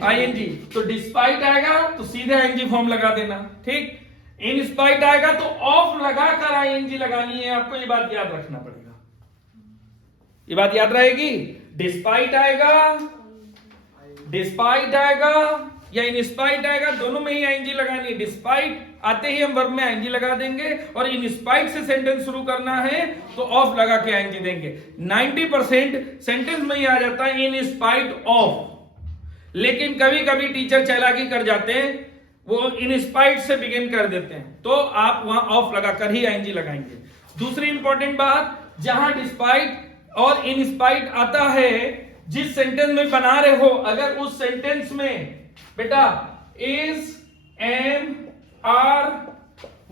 आईएनजी। तो डिस्पाइट आएगा तो सीधे आईएनजी फॉर्म लगा देना। ठीक। इन स्पाइट आएगा तो ऑफ लगाकर आईएनजी लगानी है, आपको ये बात याद रखना पड़ेगा। ये बात याद रहेगी। डिस्पाइट आएगा, डिस्पाइट आएगा या इनस्पाइट आएगा, दोनों में ही आईएनजी लगानी है। डिस्पाइट आते ही हम वर्ब में आईएनजी लगा देंगे, और इनस्पाइट से सेंटेंस शुरू करना है तो ऑफ लगा के आईएनजी देंगे। 90% सेंटेंस में ही आ जाता है इन स्पाइट ऑफ, लेकिन कभी कभी टीचर चालाकी कर जाते हैं, वो इन स्पाइट से बिगिन कर देते हैं, तो आप वहां ऑफ लगाकर ही आईएनजी लगाएंगे। दूसरी इंपॉर्टेंट बात, जहां डिस्पाइट और इन स्पाइट आता है, जिस सेंटेंस में बना रहे हो, अगर उस सेंटेंस में बेटा इज, एम, आर,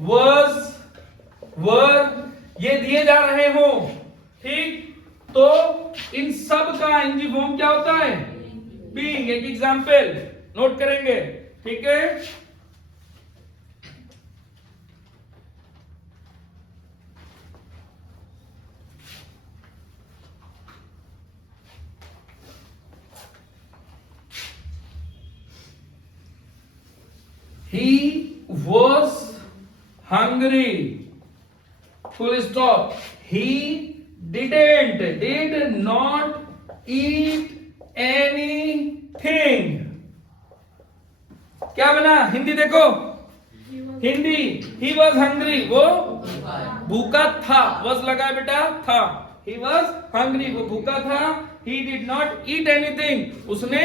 वर्स, वर ये दिए जा रहे हो, ठीक, तो इन सब का आईएनजी फॉर्म क्या होता है? बीइंग। एक एग्जांपल नोट करेंगे, ठीक है। He was hungry. Full stop. He did not eat anything. क्या बना? हिंदी देखो, हिंदी he was hungry, वो भूखा था, was लगा बेटा था। He was hungry, वो भूखा था। He did not eat anything, उसने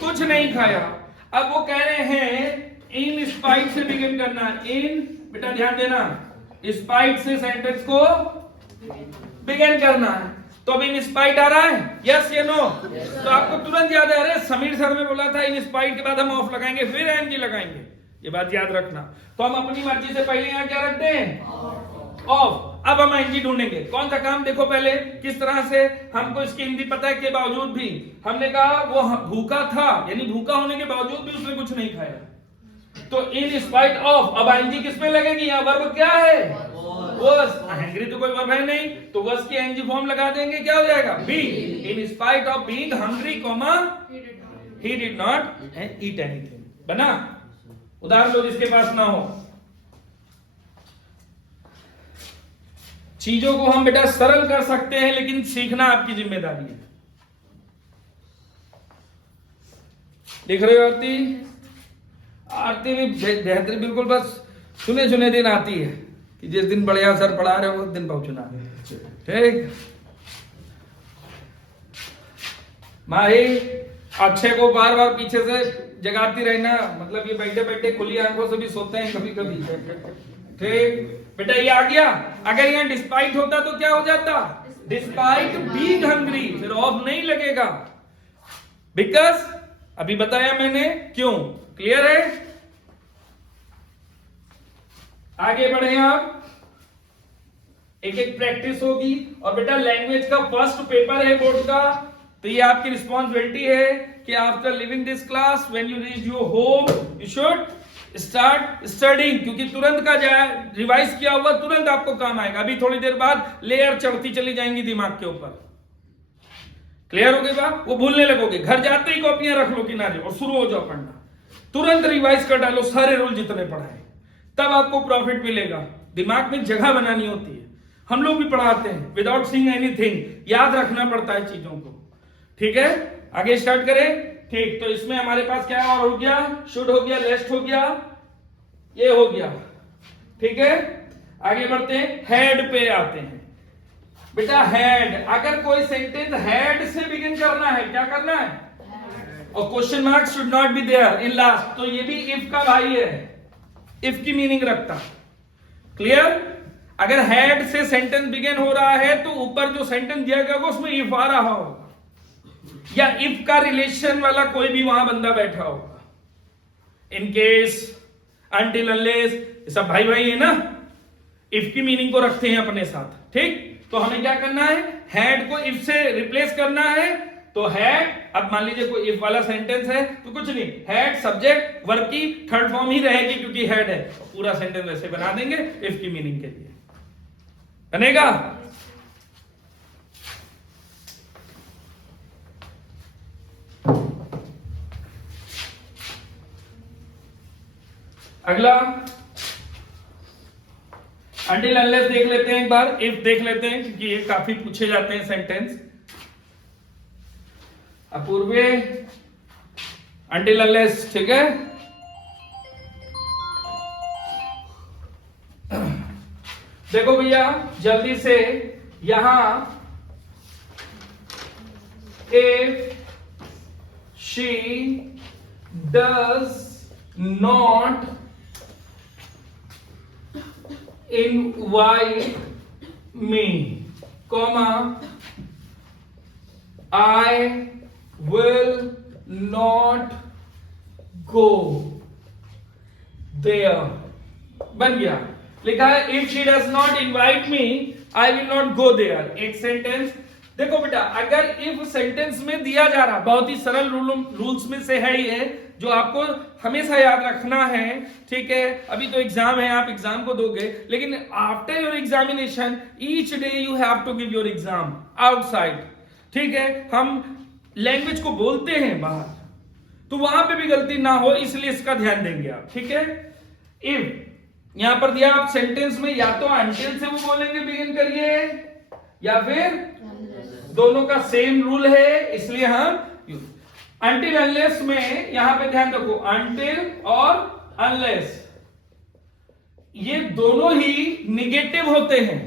कुछ नहीं खाया। अब वो कह रहे हैं इन स्पाइट से बिगिन करना है। इन बेटा ध्यान देना, स्पाइट से सेंटेंस को बिगिन करना है। तो अब इन स्पाइट आ रहा है, यस या नो? तो आपको तुरंत याद है, अरे समीर सर ने बोला था इन स्पाइट के बाद हम ऑफ लगाएंगे फिर एनजी लगाएंगे, ये बात याद रखना। तो हम अपनी मर्जी से पहले यहाँ क्या रखते हैं? ऑफ। अब हम एनजी ढूंढेंगे। कौन सा काम? देखो पहले किस तरह से हमको इसकी हिंदी पता है के बावजूद भी हमने कहा वो भूखा था, यानी भूखा होने के बावजूद भी उसने कुछ नहीं खाया। तो इन स्पाइट ऑफ, अब आईएनजी किस में लगेगी? यहाँ वर्ब क्या है? was। हंग्री तो कोई वर्ब है नहीं, तो was की आईएनजी फॉर्म लगा देंगे, क्या हो जाएगा? B. In spite of being hungry, comma he did not eat anything. बना? उदाहरण लो जिसके पास ना हो। चीजों को हम बेटा सरल कर सकते हैं, लेकिन सीखना आपकी जिम्मेदारी है। देख रहे हो आरती? आरती भी बेहतरी बिल्कुल बस सुने सुने दिन आती है कि जिस दिन बढ़िया सर पढ़ा रहे हो उस दिन पहुंचना, ठीक। माही अक्षय को बार बार पीछे से जगाती रहना, मतलब ये बैठे बैठे खुली आंखों से भी सोते हैं कभी कभी, ठीक। बेटा ये आ गया। अगर यहाँ डिस्पाइट होता तो क्या हो जाता? डिस्पाइट बीइंग हंग्री, फिर ऑफ नहीं लगेगा, बिकॉज अभी बताया मैंने क्यों। क्लियर है? आगे बढ़े आप, एक एक प्रैक्टिस होगी। और बेटा लैंग्वेज का फर्स्ट पेपर है बोर्ड का, तो ये आपकी रिस्पॉन्सिबिलिटी है कि after living this class when you reach your home you should start studying, क्योंकि तुरंत का रिवाइज किया हुआ तुरंत आपको काम आएगा। अभी थोड़ी देर बाद लेयर चढ़ती चली जाएंगी दिमाग के ऊपर। क्लियर हो गई बात? वो भूलने लगोगे, घर जाते ही कॉपियां रख लो किनारे और शुरू हो जाओ पढ़ना। तुरंत रिवाइज कर डालो सारे रूल जितने पढ़ाए, तब आपको प्रॉफिट मिलेगा। दिमाग में जगह बनानी होती है, हम लोग भी पढ़ाते हैं विदाउट सीइंग एनीथिंग, याद रखना पड़ता है चीजों को, ठीक है। आगे स्टार्ट करें, ठीक। तो इसमें हमारे पास क्या और हो गया? शुड हो गया, लेस्ट हो गया, ये हो गया, ठीक है। आगे बढ़ते हैं, हेड पे आते हैं। बेटा हेड, अगर कोई सेंटेंस हेड से बिगिन करना है, क्या करना है? और question mark should not be there in last, तो ये भी इफ का भाई है, इफ की मीनिंग रखता। क्लियर? अगर हेड से सेंटेंस बिगिन हो रहा है तो ऊपर जो सेंटेंस दिया गया उसमें इफ आ रहा होगा, या इफ का रिलेशन वाला कोई भी वहां बंदा बैठा होगा। इन केस, अनटिल, अनलेस, ये सब भाई भाई है ना, इफ की मीनिंग को रखते हैं अपने साथ, ठीक। तो हमें क्या करना है? हेड को इफ से रिप्लेस करना है। तो हेड, अब मान लीजिए कोई इफ वाला सेंटेंस है तो कुछ नहीं, हेड सब्जेक्ट वर्ब की थर्ड फॉर्म ही रहेगी क्योंकि हेड है, पूरा सेंटेंस वैसे बना देंगे इफ की मीनिंग के लिए। बनेगा? अगला अनटिल अनलेस देख लेते हैं एक बार, इफ देख लेते हैं क्योंकि ये काफी पूछे जाते हैं सेंटेंस। अपूर्वे until unless, ठीक है। देखो भैया जल्दी से यहां if she does not invite me, comma, I will not go there। बन गया, लिखा है if she does not invite me I will not go there। एक सेंटेंस देखो बेटा, अगर इफ सेंटेंस में दिया जा रहा, बहुत ही सरल रूल्स में से है ये जो आपको हमेशा याद रखना है, ठीक है। अभी तो एग्जाम है, आप एग्जाम को दोगे, लेकिन after your examination each day you have to give your exam outside, ठीक है। हम लैंग्वेज को बोलते हैं बाहर, तो वहां पे भी गलती ना हो इसलिए इसका ध्यान देंगे आप, ठीक है। इफ यहां पर दिया आप सेंटेंस में या तो अंटिल से वो बोलेंगे बिगिन करिए, या फिर दोनों का सेम रूल है, इसलिए हम अंटिल अनलेस में यहां पे ध्यान रखो, अंटिल और अनलेस ये दोनों ही निगेटिव होते हैं।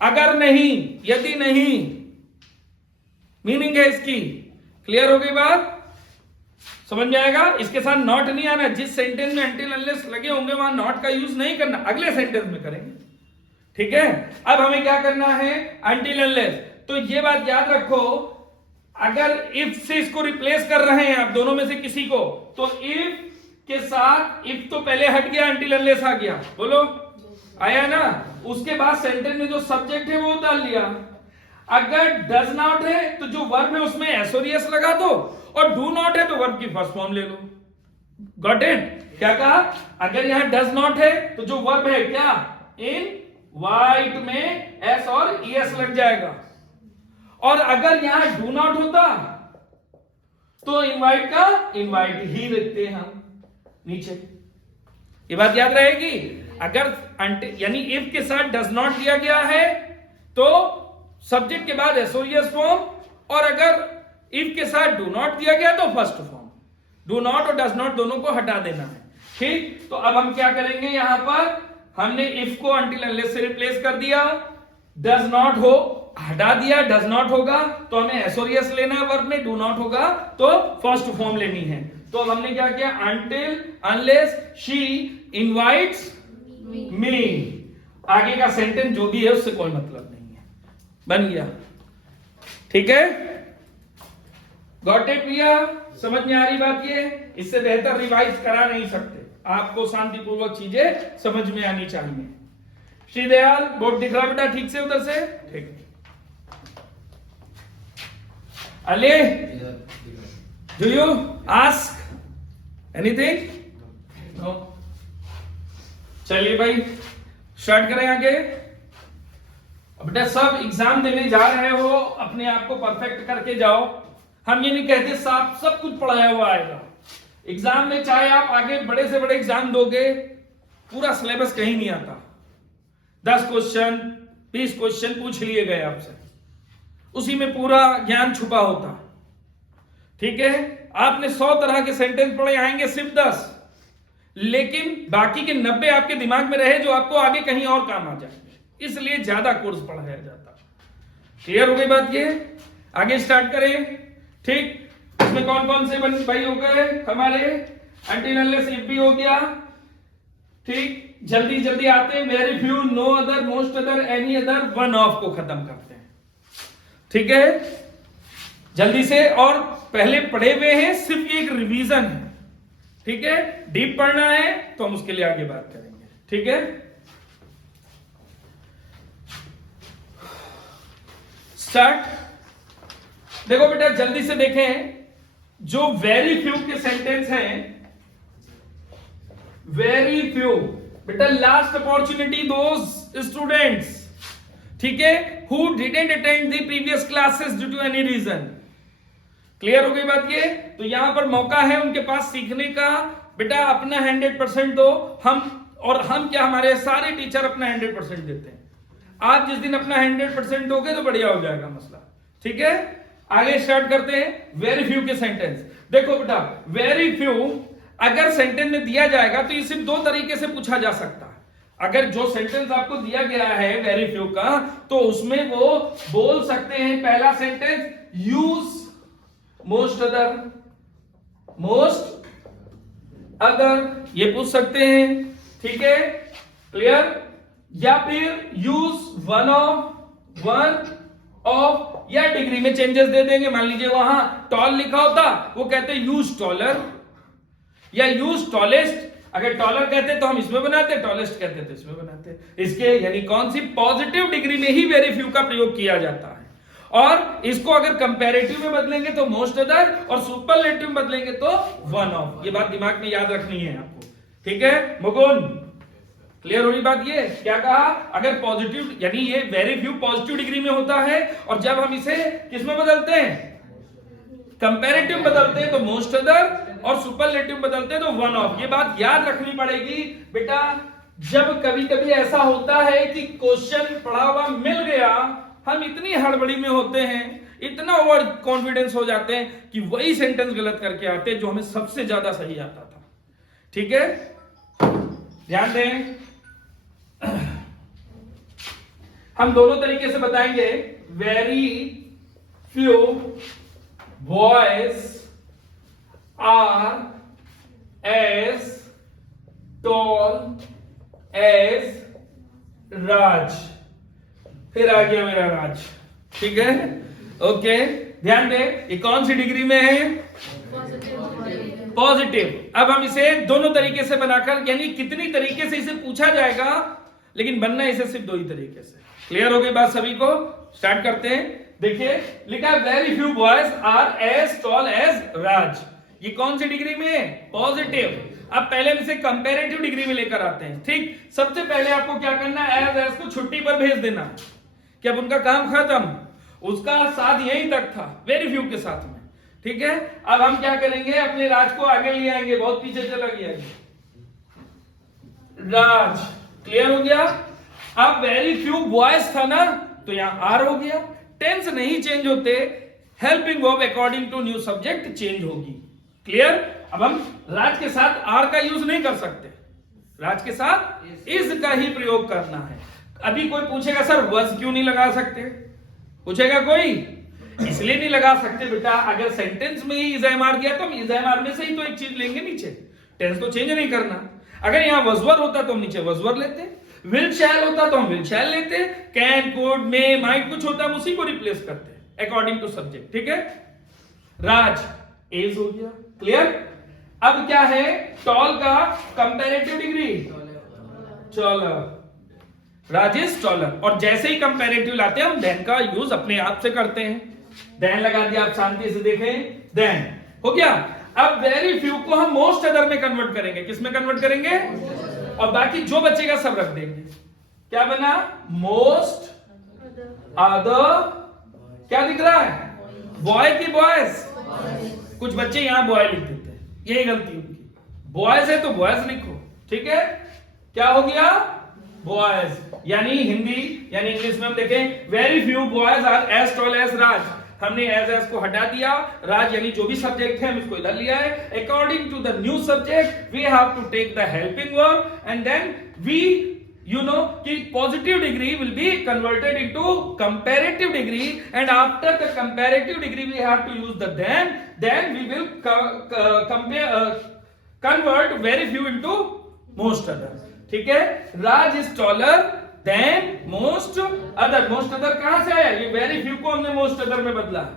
अगर नहीं, यदि नहीं, मीनिंग है इसकी। क्लियर हो गई बात, समझ जाएगा। इसके साथ नॉट नहीं आना, जिस सेंटेंस में अंटिल अनलेस लगे होंगे वहां नॉट का यूज नहीं करना, अगले सेंटेंस में करेंगे, ठीक है। अब हमें क्या करना है, अंटिल अनलेस। तो ये बात याद रखो, अगर इफ से इसको रिप्लेस कर रहे हैं आप दोनों में से किसी को, तो इफ के साथ इफ तो पहले हट गया, अंटिल अनलेस आ गया, बोलो आया ना। उसके बाद सेंटेंस में जो सब्जेक्ट है वो डाल लिया। अगर डज नॉट है तो जो वर्ब है उसमें एस और एस लगा दो, और डू नॉट है तो वर्ब की फर्स्ट फॉर्म ले लो। Got it? क्या कहा, अगर यहां डज नॉट है तो जो वर्ब है क्या, इन वाइट में एस और एस लग जाएगा, और अगर यहां डू नॉट होता तो इनवाइट का इनवाइट ही लिखते हैं हम नीचे। ये बात याद रहेगी। अगर यानी इफ के साथ डज नॉट दिया गया है तो सब्जेक्ट के बाद एसओएस फॉर्म, और अगर इफ के साथ डू नॉट दिया गया तो फर्स्ट फॉर्म। डू नॉट और डज नॉट दोनों को हटा देना है, ठीक। तो अब हम क्या करेंगे, यहां पर हमने इफ को अंटिल अनलेस से रिप्लेस कर दिया, डज नॉट हो हटा दिया, डज नॉट होगा तो हमें एसओएस लेना है वर्ब में, डू नॉट होगा तो फर्स्ट फॉर्म लेनी है। तो अब हमने क्या किया, अंटिल अनलेस शी इनवाइट्स मी, आगे का सेंटेंस जो भी है उससे कोई मतलब नहीं है, बन गया, ठीक है। गॉट इट भैया, समझ में आ रही बात ये। इससे बेहतर रिवाइज करा नहीं सकते, आपको शांतिपूर्वक चीजें समझ में आनी चाहिए। श्रीदयाल बोर्ड दिख रहा बेटा ठीक से उधर से, ठीक। अले do you ask anything? No. चलिए भाई स्टार्ट करें आगे। बेटा सब एग्जाम देने जा रहे हो, अपने आप को परफेक्ट करके जाओ। हम ये नहीं कहते साफ सब कुछ पढ़ाया हुआ आएगा एग्जाम में, चाहे आप आगे बड़े से बड़े एग्जाम दोगे, पूरा सिलेबस कहीं नहीं आता। 10 क्वेश्चन 20 क्वेश्चन पूछ लिए गए आपसे, उसी में पूरा ज्ञान छुपा होता, ठीक है। आपने 100 तरह के सेंटेंस पढ़े, आएंगे सिर्फ 10, लेकिन बाकी के 90 आपके दिमाग में रहे जो आपको आगे कहीं और काम आ जाए, इसलिए ज्यादा कोर्स पढ़ाया जाता। क्लियर हो गई बात ये? आगे स्टार्ट करें, ठीक। इसमें कौन कौन से भाई हो गए हमारे, अंटिल अनलेस इफ भी हो गया, ठीक। जल्दी जल्दी आते हैं, very few, no other, most other, any other, one of को खत्म करते हैं, ठीक है जल्दी से। और पहले पढ़े हुए हैं, सिर्फ एक रिवीजन है, ठीक है। डीप पढ़ना है तो हम उसके लिए आगे बात करेंगे, ठीक है। स्टार्ट। देखो बेटा जल्दी से देखें, जो वेरी फ्यू के सेंटेंस हैं, वेरी फ्यू बेटा, लास्ट अपॉर्चुनिटी दोज स्टूडेंट्स, ठीक है, who didn't attend the previous classes due to any reason. Clear हो गई बात ये? तो यहां पर मौका है उनके पास सीखने का। बेटा अपना 100% दो, हम क्या, हमारे सारे टीचर अपना 100% देते हैं। आप जिस दिन अपना 100% दोगे तो बढ़िया हो जाएगा मसला, ठीक है। आगे स्टार्ट करते हैं वेरी फ्यू के सेंटेंस। देखो बेटा, वेरी फ्यू अगर सेंटेंस में दिया जाएगा तो ये सिर्फ दो तरीके से पूछा जा सकता है। अगर जो सेंटेंस आपको दिया गया है वेरी फ्यू का, तो उसमें वो बोल सकते हैं पहला सेंटेंस यूज मोस्ट अदर, ये पूछ सकते हैं, ठीक है, क्लियर। या फिर यूज वन ऑफ, या डिग्री में चेंजेस दे देंगे। मान लीजिए वहां टॉल लिखा होता, वो कहते यूज टॉलर या यूज टॉलेस्ट। अगर टॉलर कहते तो हम इसमें बनाते, टॉलेस्ट कहते तो इसमें बनाते। इसके यानी कौन सी पॉजिटिव डिग्री में ही वेरी फ्यू का प्रयोग किया जाता है। और इसको अगर कंपैरेटिव में बदलेंगे तो मोस्ट अदर, और सुपरलेटिव में बदलेंगे तो वन ऑफ। ये बात दिमाग में याद रखनी है आपको, ठीक है मुकुंद? क्लियर हो रही बात? ये क्या कहा, अगर पॉजिटिव यानी ये वेरी फ्यू पॉजिटिव डिग्री में होता है, और जब हम इसे किसमें बदलते हैं, कंपैरेटिव बदलते हैं तो मोस्ट अदर, और सुपरलेटिव बदलते हैं तो वन ऑफ। ये बात याद रखनी पड़ेगी बेटा। जब कभी कभी ऐसा होता है कि क्वेश्चन पढ़ा हुआ मिल गया, हम इतनी हड़बड़ी में होते हैं, इतना ओवर कॉन्फिडेंस हो जाते हैं कि वही सेंटेंस गलत करके आते हैं जो हमें सबसे ज्यादा सही आता था, ठीक है? ध्यान दें, हम दोनों तरीके से बताएंगे। Very few boys are as tall as Raj. फिर आ गया मेरा राज, ठीक है, ओके। ध्यान दे, ये कौन सी डिग्री में है, पॉजिटिव। अब हम इसे दोनों तरीके से बनाकर, यानी कितनी तरीके से इसे पूछा जाएगा, लेकिन बनना इसे सिर्फ दो ही तरीके से। क्लियर हो गई बात सभी को? स्टार्ट करते हैं। देखिए लिखा है very few boys are as tall as Raj. ये कौन सी डिग्री में है, पॉजिटिव। अब पहले हम इसे कंपैरेटिव डिग्री में लेकर आते हैं, ठीक। सबसे पहले आपको क्या करना है, एज को छुट्टी पर भेज देना कि अब उनका काम खत्म। उसका साथ यहीं तक था वेरी फ्यू के साथ में, ठीक है। अब हम क्या करेंगे, अपने राज को आगे ले आएंगे, बहुत पीछे चला गया राज। क्लियर हो गया? अब वेरी फ्यू बॉयज था ना, तो यहां आर हो गया। टेंस नहीं चेंज होते, helping verb according to new subject change होगी। क्लियर? अब हम राज के साथ आर का यूज नहीं कर सकते, राज के साथ इज का ही प्रयोग करना है। अभी कोई पूछेगा सर वज क्यों नहीं लगा सकते, पूछेगा कोई, इसलिए नहीं लगा सकते बेटा, अगर सेंटेंस में ही इज़-एम-आर किया तो हम इज़-एम-आर में से ही तो एक चीज लेंगे नीचे, टेंस तो चेंज नहीं करना। अगर यहां वजवर होता तो हम नीचे वजवर लेते, विल शैल होता तो हम विल शैल लेते, कैन कुड मे माइट कुछ होता हम उसी को रिप्लेस करते अकॉर्डिंग टू सब्जेक्ट, ठीक है। राज एज हो गया। क्लियर? अब क्या है, टॉल का comparative degree taller, Rajesh taller. और जैसे ही कंपैरेटिव लाते हैं हम देन का यूज अपने आप से करते हैं। देन लगा दिया, आप शांति से देखें, देन हो गया। अब वेरी फ्यू को हम मोस्ट अदर में कन्वर्ट करेंगे। किस में कन्वर्ट करेंगे? और बाकी जो बचेगा सब रख देंगे। क्या बना? Most other. क्या दिख रहा है, बॉय की बॉयज? कुछ बच्चे यहां बॉय लिख देते हैं, यही गलती उनकी। बॉयज है तो बॉयज लिखो, ठीक है। क्या हो गया? बॉयज। यानी हिंदी यानी इंग्लिश में हम देखें, very few boys are as tall as Raj. हमने एज को हटा दिया, राज यानी जो भी सब्जेक्ट है हम इसको इधर लिया है। According to the new subject we have to take the helping verb and then we you know कि positive degree will be converted into comparative degree, and after the comparative degree we have to use the then we will convert very few into most other, ठीक है। राज is taller than most other। most other कहां से आया? ये very few को हमने most other में बदला,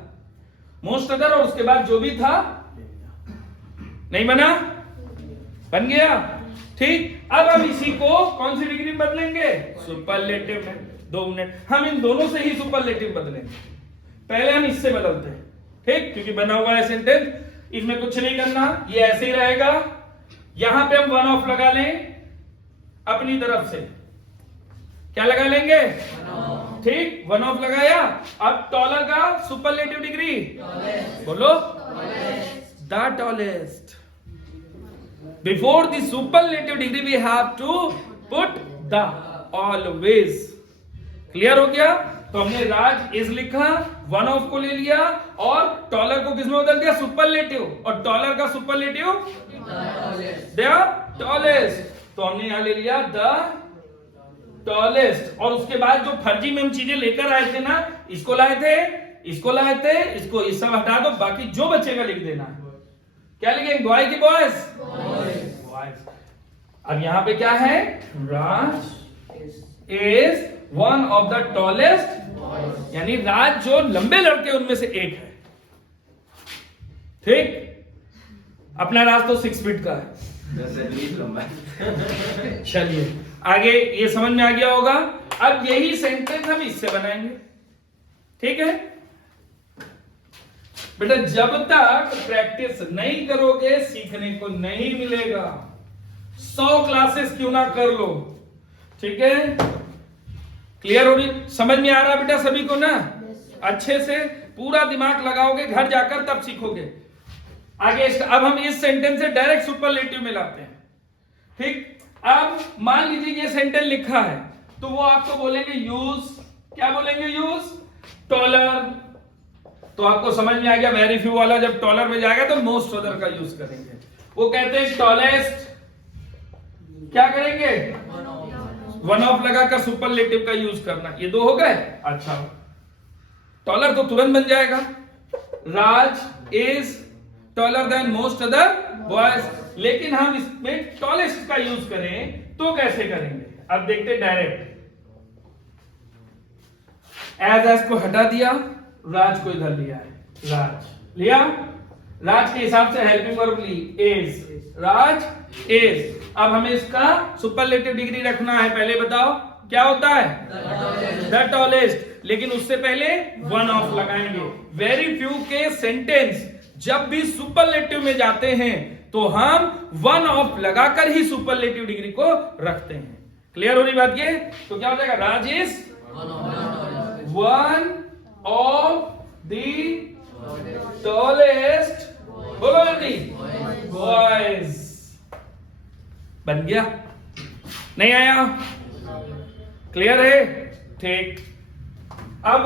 most other, और उसके बाद जो भी था नहीं बना, बन गया, ठीक। अब हम इसी को कौन सी डिग्री में बदलेंगे? सुपरलेटिव में। 2 मिनट, हम इन दोनों से ही सुपरलेटिव बदलेंगे। पहले हम इससे बदलते हैं, ठीक, क्योंकि बना हुआ है सेंटेंस, इसमें कुछ नहीं करना, ये ऐसे ही रहेगा। यहां पे हम वन ऑफ लगा लें अपनी तरफ से। क्या लगा लेंगे? ठीक, वन ऑफ लगाया। अब टॉलर का सुपरलेटिव डिग्री बोलो, the tallest. Before the superlative degree we have to put the always। Clear हो गया? तो हमने राज इज लिखा, वन ऑफ को ले लिया और टॉलर को किसमें बदल दिया, सुपरलेटिव, और टॉलर का सुपरलेटिव द टॉलेस्ट, तो हमने यहां ले लिया द टॉलेस्ट। और उसके बाद जो फर्जी में हम चीजें लेकर आए थे ना, इसको लाए थे, इसको लाए थे, इसको इस सब हटा दो, बाकी जो बचेगा लिख देना। क्या लिखेंगे, बॉय की बॉयज, बॉयज। अब यहां पे क्या है, Raj is one of the tallest, यानी राज जो लंबे लड़के उनमें से एक है। ठीक, अपना राज तो 6 फीट का है। 10 लंबा है। चलिए आगे, ये समझ में आ गया होगा। अब यही सेंटेंस हम इससे बनाएंगे, ठीक है बेटा। जब तक प्रैक्टिस नहीं करोगे सीखने को नहीं मिलेगा। 100 क्लासेस क्यों ना कर लो, ठीक है। क्लियर हो रही, समझ में आ रहा बेटा सभी को ना? अच्छे से पूरा दिमाग लगाओगे, घर जाकर तब सीखोगे। आगे अब हम इस सेंटेंस से डायरेक्ट सुपरलेटिव में लाते हैं, ठीक। अब मान लीजिए ये सेंटेंस लिखा है, तो वो आपको बोलेंगे यूज, क्या बोलेंगे, यूज टॉलर। तो आपको समझ में आ गया, वेरी फ्यू वाला जब टॉलर में जाएगा तो मोस्ट अदर का यूज करेंगे। वो कहते हैं टॉलेस्ट, क्या करेंगे, वन ऑफ लगाकर सुपरलेटिव का यूज करना। ये 2 हो गए। अच्छा, टॉलर तो तुरंत बन जाएगा, Raj is taller than most other boys. लेकिन हम इसमें टॉलेस्ट का यूज करें तो कैसे करेंगे, अब देखते हैं डायरेक्ट। एज को हटा दिया, राज को इधर लिया है, राज लिया, राज के हिसाब से हेल्पिंग वर्ब ली, इज, राज इज। अब हमें इसका सुपरलेटिव डिग्री रखना है, पहले बताओ क्या होता है, द टॉलेस्ट। लेकिन उससे पहले वन ऑफ लगाएंगे। वेरी फ्यू के सेंटेंस जब भी सुपरलेटिव में जाते हैं तो हम वन ऑफ लगाकर ही सुपरलेटिव डिग्री को रखते हैं। क्लियर हो रही बात ये? तो क्या हो जाएगा, Raj is one of the tallest, बोलो जल्दी, बॉयज। बन गया, नहीं आया? क्लियर है, ठीक। अब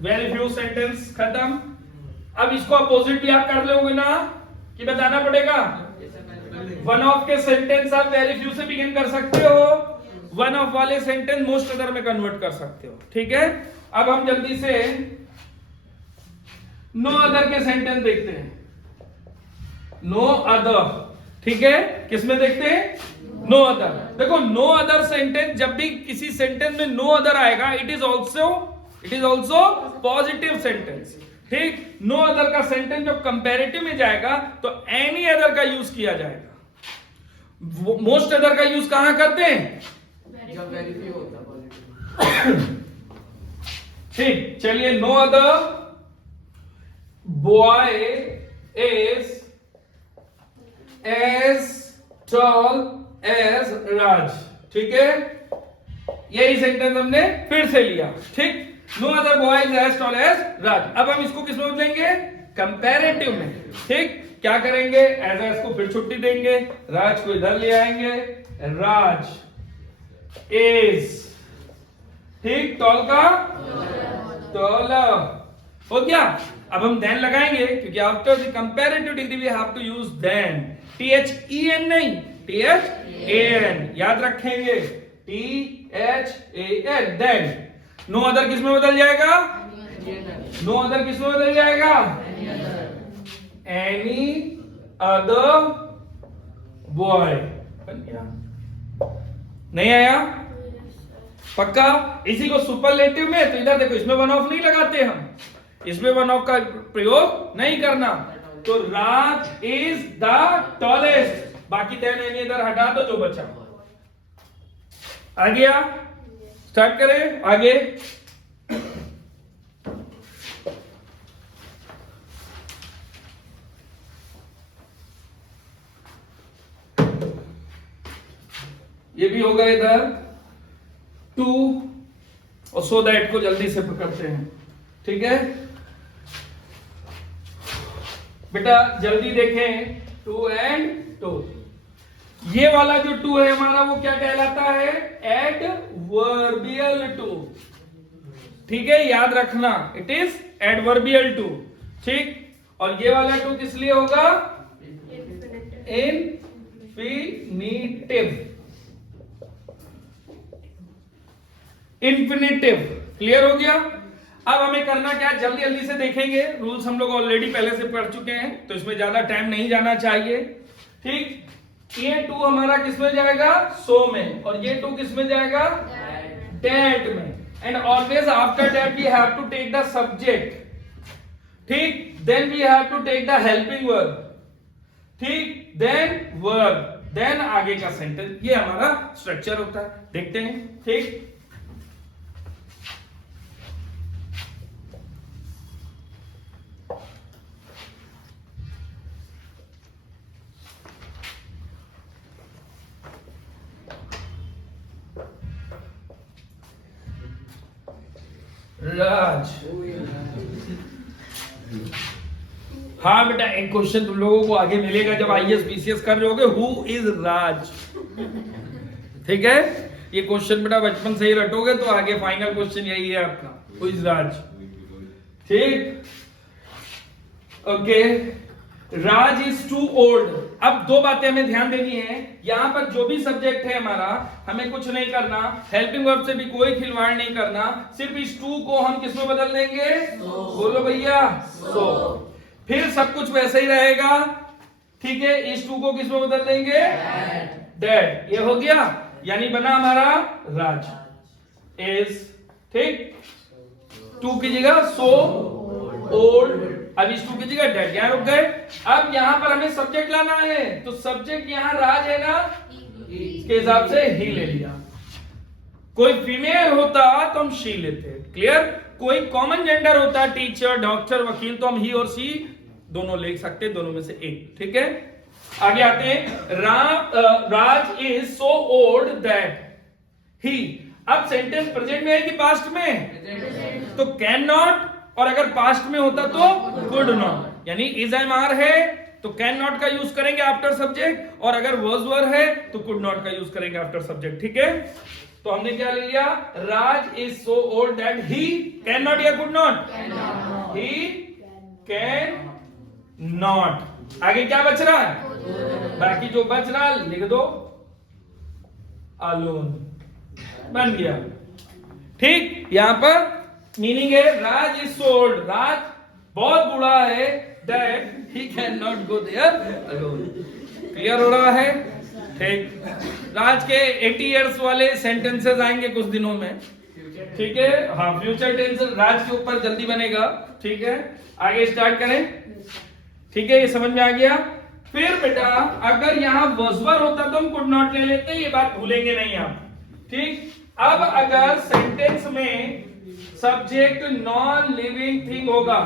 वेरी फ्यू सेंटेंस खत्म। अब इसको अपोजिट भी आप कर लोगे ना, कि बताना पड़ेगा। वन ऑफ के सेंटेंस आप वेरी फ्यू से बिगिन कर सकते हो, वन ऑफ वाले सेंटेंस मोस्ट अदर में कन्वर्ट कर सकते हो, ठीक है। अब हम जल्दी से नो अदर के सेंटेंस देखते हैं। नो अदर, ठीक है, किसमें देखते हैं, नो अदर। देखो नो अदर सेंटेंस, जब भी किसी सेंटेंस में नो अदर आएगा, it is also positive sentence, ठीक। नो अदर का सेंटेंस जब कंपैरेटिव में जाएगा तो एनी अदर का यूज किया जाएगा। मोस्ट अदर का यूज कहां करते हैं, जब वेरी फ्यू होता है पॉजिटिव। ठीक, चलिए no other boy is as tall as Raj, ठीक है। यही सेंटेंस हमने फिर से लिया, ठीक। No other boy is as tall as Raj. अब हम इसको किसमें बदलेंगे, कंपैरेटिव में, ठीक। क्या करेंगे, एज को फिर छुट्टी देंगे, राज को इधर ले आएंगे, राज इज, ठीक, टॉल का टॉलर हो गया। अब हम देन लगाएंगे, क्योंकि after the comparative degree we have to use than, THEN नहीं, THAN, याद रखेंगे, THAN, देन। नो अदर किस में बदल जाएगा, नो अदर किस में बदल जाएगा, एनी अदर बॉय बन गया। नहीं आया, पक्का? इसी को सुपरलेटिव में, तो इधर देखो, इसमें वन ऑफ नहीं लगाते हम, इसमें वन ऑफ का प्रयोग नहीं करना। तो राज इज द टॉलेस्ट, बाकी देन एनी अदर हटा दो, जो बचा। आ गया, स्टार्ट करें आगे। ये भी होगा इधर टू, और सो दैट को जल्दी से पकड़ते हैं, ठीक है बेटा, जल्दी देखें, टू एंड टू। ये वाला जो टू है हमारा, वो क्या कहलाता है, एडवर्बियल टू, ठीक है, याद रखना, इट इज एडवर्बियल टू। ठीक, और ये वाला टू किस लिए होगा? इन्फिनिटिव। इन्फिनिटिव क्लियर हो गया? अब हमें करना क्या, जल्दी जल्दी से देखेंगे, रूल्स हम लोग ऑलरेडी पहले से पढ़ चुके हैं तो इसमें ज्यादा टाइम नहीं जाना चाहिए। ठीक, ये टू हमारा किस में जाएगा? सो में, और ये टू किस में जाएगा? डेट में। And always after that we have to take the subject. ठीक, then we have to take the helping verb. ठीक, देन वर्ब, देन आगे का सेंटेंस। ये हमारा स्ट्रक्चर होता है, देखते हैं। ठीक, राज, हाँ बेटा, एक क्वेश्चन तुम लोगों को आगे मिलेगा जब आईएएस बीसीएस कर रहे होगे, हु इज राज। ठीक है, ये क्वेश्चन बेटा बचपन से ही रटोगे तो आगे फाइनल क्वेश्चन यही है आपका, हु इज राज। ठीक, okay, Raj is too old. अब दो बातें हमें ध्यान देनी है, यहां पर जो भी सब्जेक्ट है हमारा, हमें कुछ नहीं करना, हेल्पिंग वर्ब से भी कोई खिलवाड़ नहीं करना, सिर्फ इस टू को हम किसमें बदल देंगे? बोलो भैया, सो। फिर सब कुछ वैसे ही रहेगा। ठीक है, इस टू को किसमें बदल देंगे? डैड। ये हो गया, यानी बना हमारा राज इज। ठीक, टू की जगह सो ओल्ड, अब इस टू की जगह डेड, यहां रुक गए। अब यहां पर हमें सब्जेक्ट लाना है, तो सब्जेक्ट यहां राज है ना, इसके हिसाब से ही ले लिया। कोई फीमेल होता तो हम शी लेते। क्लियर? कोई कॉमन जेंडर होता, टीचर, डॉक्टर, वकील, तो हम ही और सी दोनों ले सकते, दोनों में से एक। ठीक है, आगे आते हैं। Raj is so old that he. अब सेंटेंस प्रेजेंट में है कि पास्ट में? तो कैन नॉट, और अगर पास्ट में होता तो कुड नॉट, यानी इज एम आर है तो कैन नॉट का यूज करेंगे आफ्टर सब्जेक्ट, और अगर वाज वर है तो कुड नॉट का यूज करेंगे आफ्टर सब्जेक्ट। ठीक है, तो हमने क्या ले लिया? Raj is so old that he can not या could not? He can not. आगे क्या बच रहा है? बाकी जो बच रहा है लिख दो, अलोन। बन गया। ठीक, यहां पर मीनिंग है राज इज सो ओल्ड, राज बहुत बूढ़ा है, that he can not go there alone. Clear हो रहा है? ठीक, राज के 80 इयर्स वाले सेंटेंसेस आएंगे कुछ दिनों में। ठीक है, हाँ, फ्यूचर टेंस राज के ऊपर जल्दी बनेगा। ठीक है, आगे स्टार्ट करें। ठीक है, ये समझ में आ गया। फिर बेटा अगर यहां वॉजवर होता तो हम कुड नॉट ले लेते, ये बात भूलेंगे नहीं आप। ठीक, अब अगर सेंटेंस में सब्जेक्ट नॉन लिविंग थिंग होगा,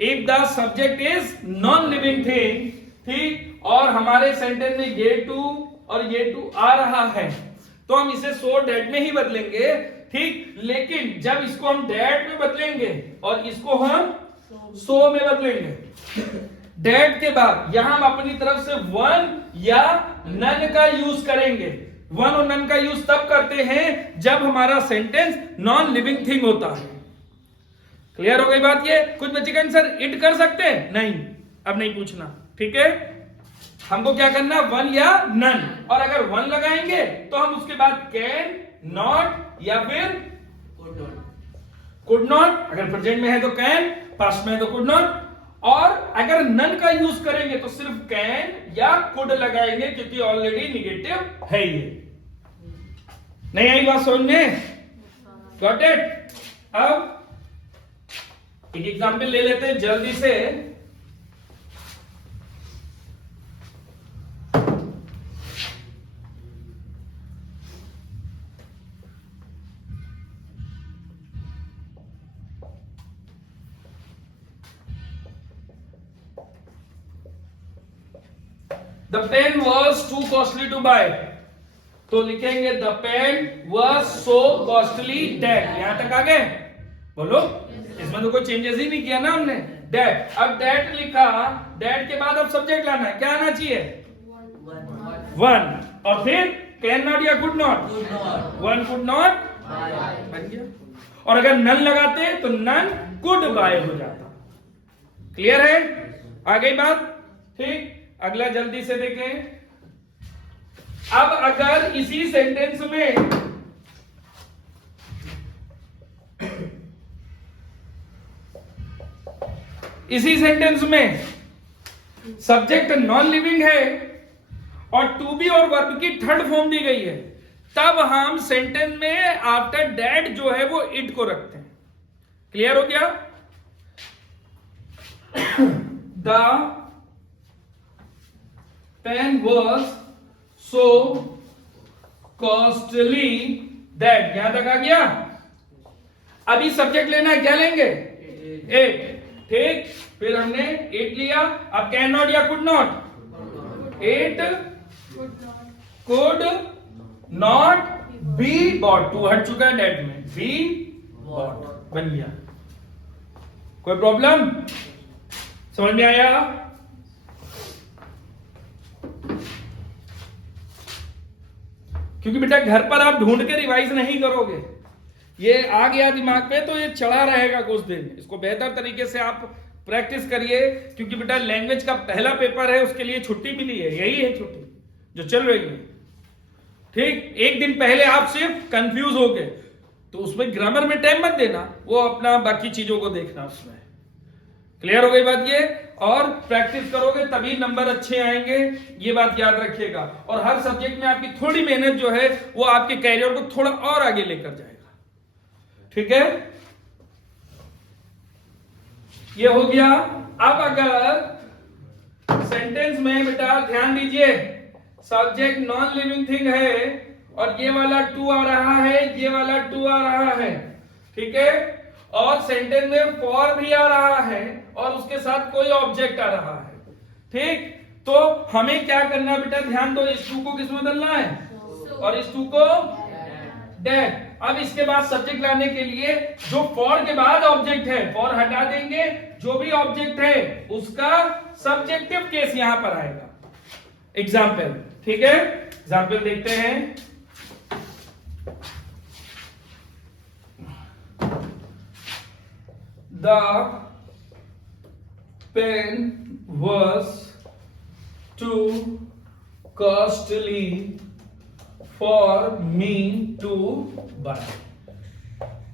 if the subject is non living thing, ठीक, और हमारे सेंटेंस में ये टू और ये टू आ रहा है, तो हम इसे सो डेट में ही बदलेंगे। ठीक, लेकिन जब इसको हम डेट में बदलेंगे और इसको हम सो में बदलेंगे, डेट के बाद यहां हम अपनी तरफ से वन या नन का यूज करेंगे। वन और नन का यूज तब करते हैं जब हमारा सेंटेंस नॉन लिविंग थिंग होता है। क्लियर हो गई बात? ये कुछ बच्चे का आंसर इट कर सकते हैं? नहीं, अब नहीं पूछना। ठीक है, हमको क्या करना? वन या नन, और अगर वन लगाएंगे तो हम उसके बाद कैन, नॉट या फिर कुड नॉट। अगर प्रेजेंट में है तो कैन, पास्ट में है तो कुड नॉट, और अगर नन का यूज करेंगे तो सिर्फ कैन या कुड लगाएंगे, क्योंकि ऑलरेडी निगेटिव है ये। नहीं आई बात समझ में? Got it? अब एक एग्जांपल ले लेते हैं जल्दी से। The pen was too costly to buy, तो लिखेंगे the pen was so costly that। यहां तक आ गए? बोलो, इसमें तो कोई चेंजेस ही नहीं किया ना हमने। that, अब that लिखा, that के बाद अब सब्जेक्ट लाना है, क्या आना चाहिए? वन, और फिर कैन नॉट या could not? One could not बन गया। और अगर नन लगाते तो नन कुड बाय हो जाता। क्लियर है? आ गई बात? ठीक, अगला जल्दी से देखें। अब अगर इसी सेंटेंस में सब्जेक्ट नॉन लिविंग है और टू बी और वर्ब की थर्ड फॉर्म दी गई है, तब हम सेंटेंस में आफ्टर दैट जो है वो इट को रखते हैं। क्लियर हो गया? The pen was so costly that, यहां तक आ गया। अभी सब्जेक्ट लेना है, क्या लेंगे? इट। ठीक, फिर हमने इट लिया। अब कैन नॉट या could not? It could not be bought, too हट चुका है डेट में, बी बॉट बन गया। कोई प्रॉब्लम? समझ में आया? क्योंकि बेटा घर पर आप ढूंढ के रिवाइज नहीं करोगे, ये आ गया दिमाग पे तो ये चढ़ा रहेगा कुछ दिन। इसको बेहतर तरीके से आप प्रैक्टिस करिए, क्योंकि बेटा लैंग्वेज का पहला पेपर है, उसके लिए छुट्टी मिली है, यही है छुट्टी जो चल रही है। ठीक, एक दिन पहले आप सिर्फ कंफ्यूज हो गए तो उसमें ग्रामर में टाइम मत देना, वो अपना बाकी चीजों को देखना उसमें। क्लियर हो गई बात ये? और प्रैक्टिस करोगे तभी नंबर अच्छे आएंगे, ये बात याद रखिएगा। और हर सब्जेक्ट में आपकी थोड़ी मेहनत जो है वो आपके कैरियर को थोड़ा और आगे लेकर जाएगा। ठीक है, ये हो गया। अब अगर सेंटेंस में बेटा ध्यान दीजिए, सब्जेक्ट नॉन लिविंग थिंग है और ये वाला टू आ रहा है, ये वाला टू आ रहा है, ठीक है, और सेंटेंस में फॉर भी आ रहा है और उसके साथ कोई ऑब्जेक्ट आ रहा है। ठीक, तो हमें क्या करना है बेटा? ध्यान दो, इस टू को किस में बदलना है और इस टू को दैट। अब इसके बाद सब्जेक्ट लाने के लिए जो फॉर के बाद ऑब्जेक्ट है, फॉर हटा देंगे, जो भी ऑब्जेक्ट है उसका सब्जेक्टिव केस यहां पर आएगा। एग्जाम्पल, ठीक है, एग्जाम्पल देखते हैं। The pen was too costly for me to buy.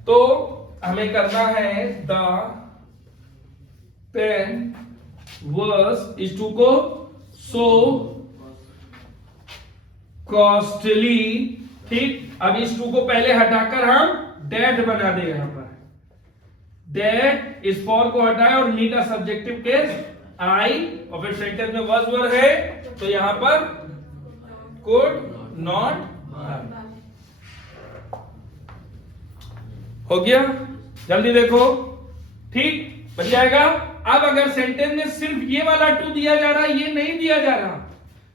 तो हमें करना है द पेन वॉज, इस टू को सो कॉस्टली। ठीक, अब इस टू को पहले हटाकर हम डेट बना दे, यहां पर डेट, इस फॉर को हटाए और मी का सब्जेक्टिव केस आई, और फिर सेंटेंस में वॉज वर है तो यहां पर कुड नॉट हो गया। जल्दी देखो, ठीक बन जाएगा। अब अगर सेंटेंस में सिर्फ ये वाला टू दिया जा रहा है, ये नहीं दिया जा रहा,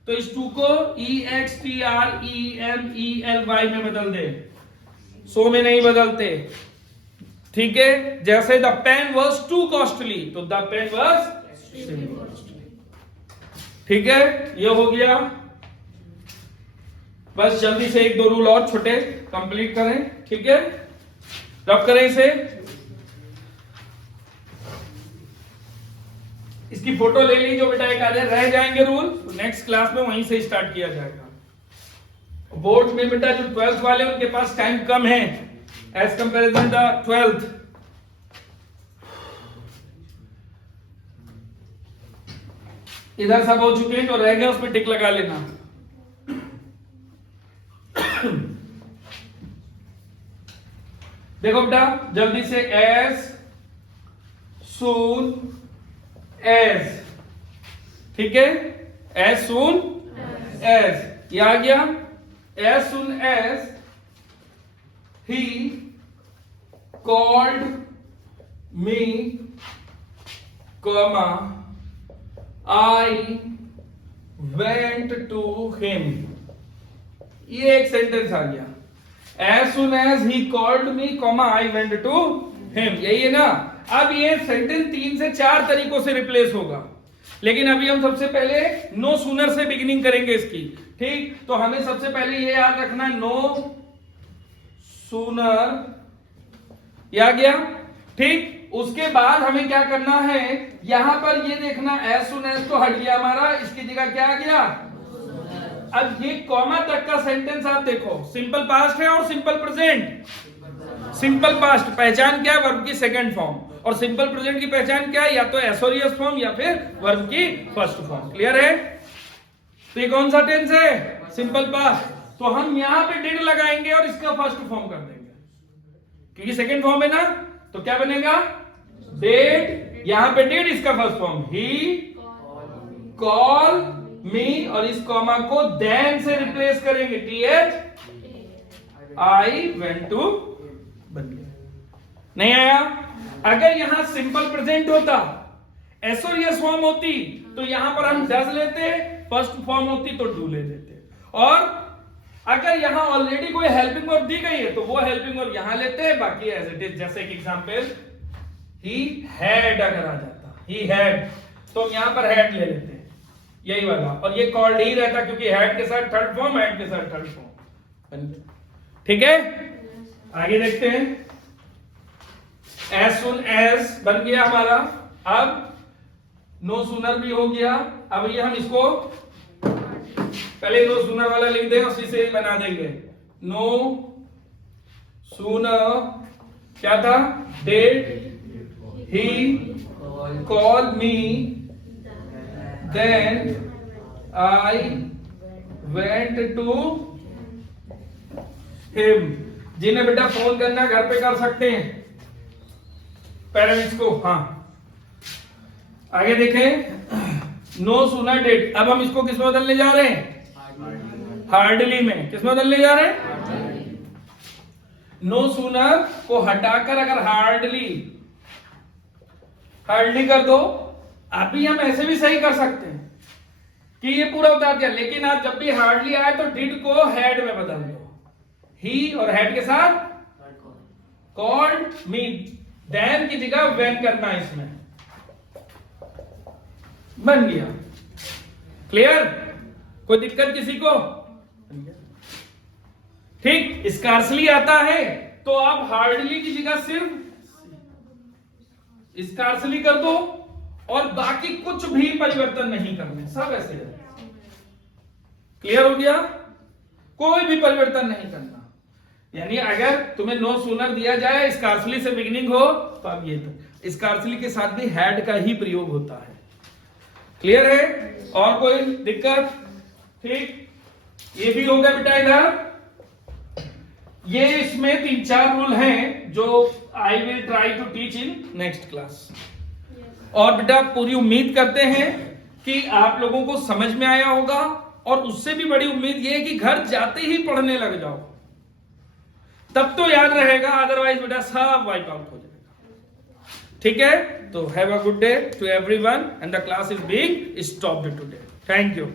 तो इस टू को EXTREMELY में बदल दे, सो में नहीं बदलते। ठीक है, जैसे the pen was too costly तो द पेन वॉज कॉस्टली। ठीक है, ये हो गया। बस जल्दी से एक दो रूल और छोटे कंप्लीट करें, ठीक है, रब करें इसे। इसकी फोटो ले लीजिए बेटा, एक आधे रह जाएंगे रूल, तो नेक्स्ट क्लास में वहीं से स्टार्ट किया जाएगा। बोर्ड में बेटा जो 12th वाले उनके पास टाइम कम है एज कंपेरिजन द 12th। इधर सब हो चुके हैं, जो रह गए उसमें टिक लगा लेना। देखो बेटा जल्दी से, एज सून एज, ठीक है, एज सून एज, ये आ गया। As soon as he called me comma I went to him, ये एक सेंटेंस आ गया। As soon as he called me, I went to him, यही है ना। अब ये सेंटेंस 3 से 4 तरीकों से रिप्लेस होगा, लेकिन अभी हम सबसे पहले नो सूनर से बिगिनिंग करेंगे इसकी। ठीक, तो हमें सबसे पहले ये याद रखना है, नो सूनर ये आ गया। ठीक, उसके बाद हमें क्या करना है, यहां पर ये देखना एज सुन एज तो हट गया हमारा, इसकी जगह क्या आ गया। अब ये कॉमा तक का सेंटेंस आप देखो, सिंपल पास्ट है और सिंपल प्रेजेंट। सिंपल पास्ट पहचान क्या है, वर्ब की सेकंड फॉर्म, और सिंपल प्रेजेंट की पहचान क्या है, या तो एसोरियस फॉर्म या फिर वर्ब की फर्स्ट फॉर्म। क्लियर है। तो ये कौन सा टेंस है, सिंपल पास्ट। तो हम यहां पे डिड लगाएंगे और इसका फर्स्ट फॉर्म कर देंगे, क्योंकि सेकंड फॉर्म है ना। तो क्या बनेगा, डिड, यहां पे डिड, इसका फर्स्ट फॉर्म ही कॉल मी, और इस कॉमा को देन से रिप्लेस करेंगे, TH आई वेंट टू, बन गया। नहीं आया। अगर यहां सिंपल प्रेजेंट होता, एसोरियस फॉर्म होती, तो यहां पर हम डज लेते, फर्स्ट फॉर्म होती तो डू ले लेते, और अगर यहां ऑलरेडी कोई हेल्पिंग वर्ब दी गई है तो वो हेल्पिंग वर्ब यहां लेते हैं, बाकी एज इट इज। जैसे कि एग्जांपल ही हैड अगर आ जाता, ही हैड, तो हम यहां पर हैड ले लेते हैं, यही वाला, और ये कॉल्ड ही रहता क्योंकि हैड के साथ थर्ड फॉर्म, हैड के साथ थर्ड फॉर्म। ठीक है, आगे देखते हैं। एज सुन एज बन गया हमारा। अब नो सूनर भी हो गया। अब ये हम इसको पहले नो सूनर वाला लिख दें, उसी से बना देंगे। नो सूनर क्या था, did he call me then I went to him. जिन्हें बेटा फोन करना घर पे कर सकते हैं पेरेंट्स को। हाँ, आगे देखें। नो सूनर डिड, अब हम इसको किस में बदलने जा रहे हैं, हार्डली में। किस में बदलने जा रहे हैं, नो सूनर को हटाकर अगर हार्डली, हार्डली कर दो। अभी हम ऐसे भी सही कर सकते हैं कि ये पूरा उतार दिया, लेकिन आप जब भी हार्डली आए तो डिड को हैड में बदल दो, ही और हैड के साथ कॉल्ड मी, देन की जगह व्हेन करना इसमें, बन गया। क्लियर, कोई दिक्कत किसी को। ठीक, स्कार्सली आता है तो आप हार्डली की जगह सिर्फ स्कार्सली कर दो और बाकी कुछ भी परिवर्तन नहीं करने, सब ऐसे है। क्लियर हो गया, कोई भी परिवर्तन नहीं करना। यानी अगर तुम्हें नो सूनर दिया जाए, स्कार्सली से बिगिनिंग हो, तो अब ये स्कार्सली के साथ भी हैड का ही प्रयोग होता है। क्लियर है, और कोई दिक्कत। ठीक, ये भी हो गया बेटा इधर। ये इसमें 3-4 रूल हैं जो I will try to teach in next class. और बेटा पूरी उम्मीद करते हैं कि आप लोगों को समझ में आया होगा, और उससे भी बड़ी उम्मीद ये है कि घर जाते ही पढ़ने लग जाओ, तब तो याद रहेगा, अदरवाइज बेटा सब वाइप आउट हो जाएगा। ठीक है, तो have a good day to everyone and the class is being stopped today. Thank you.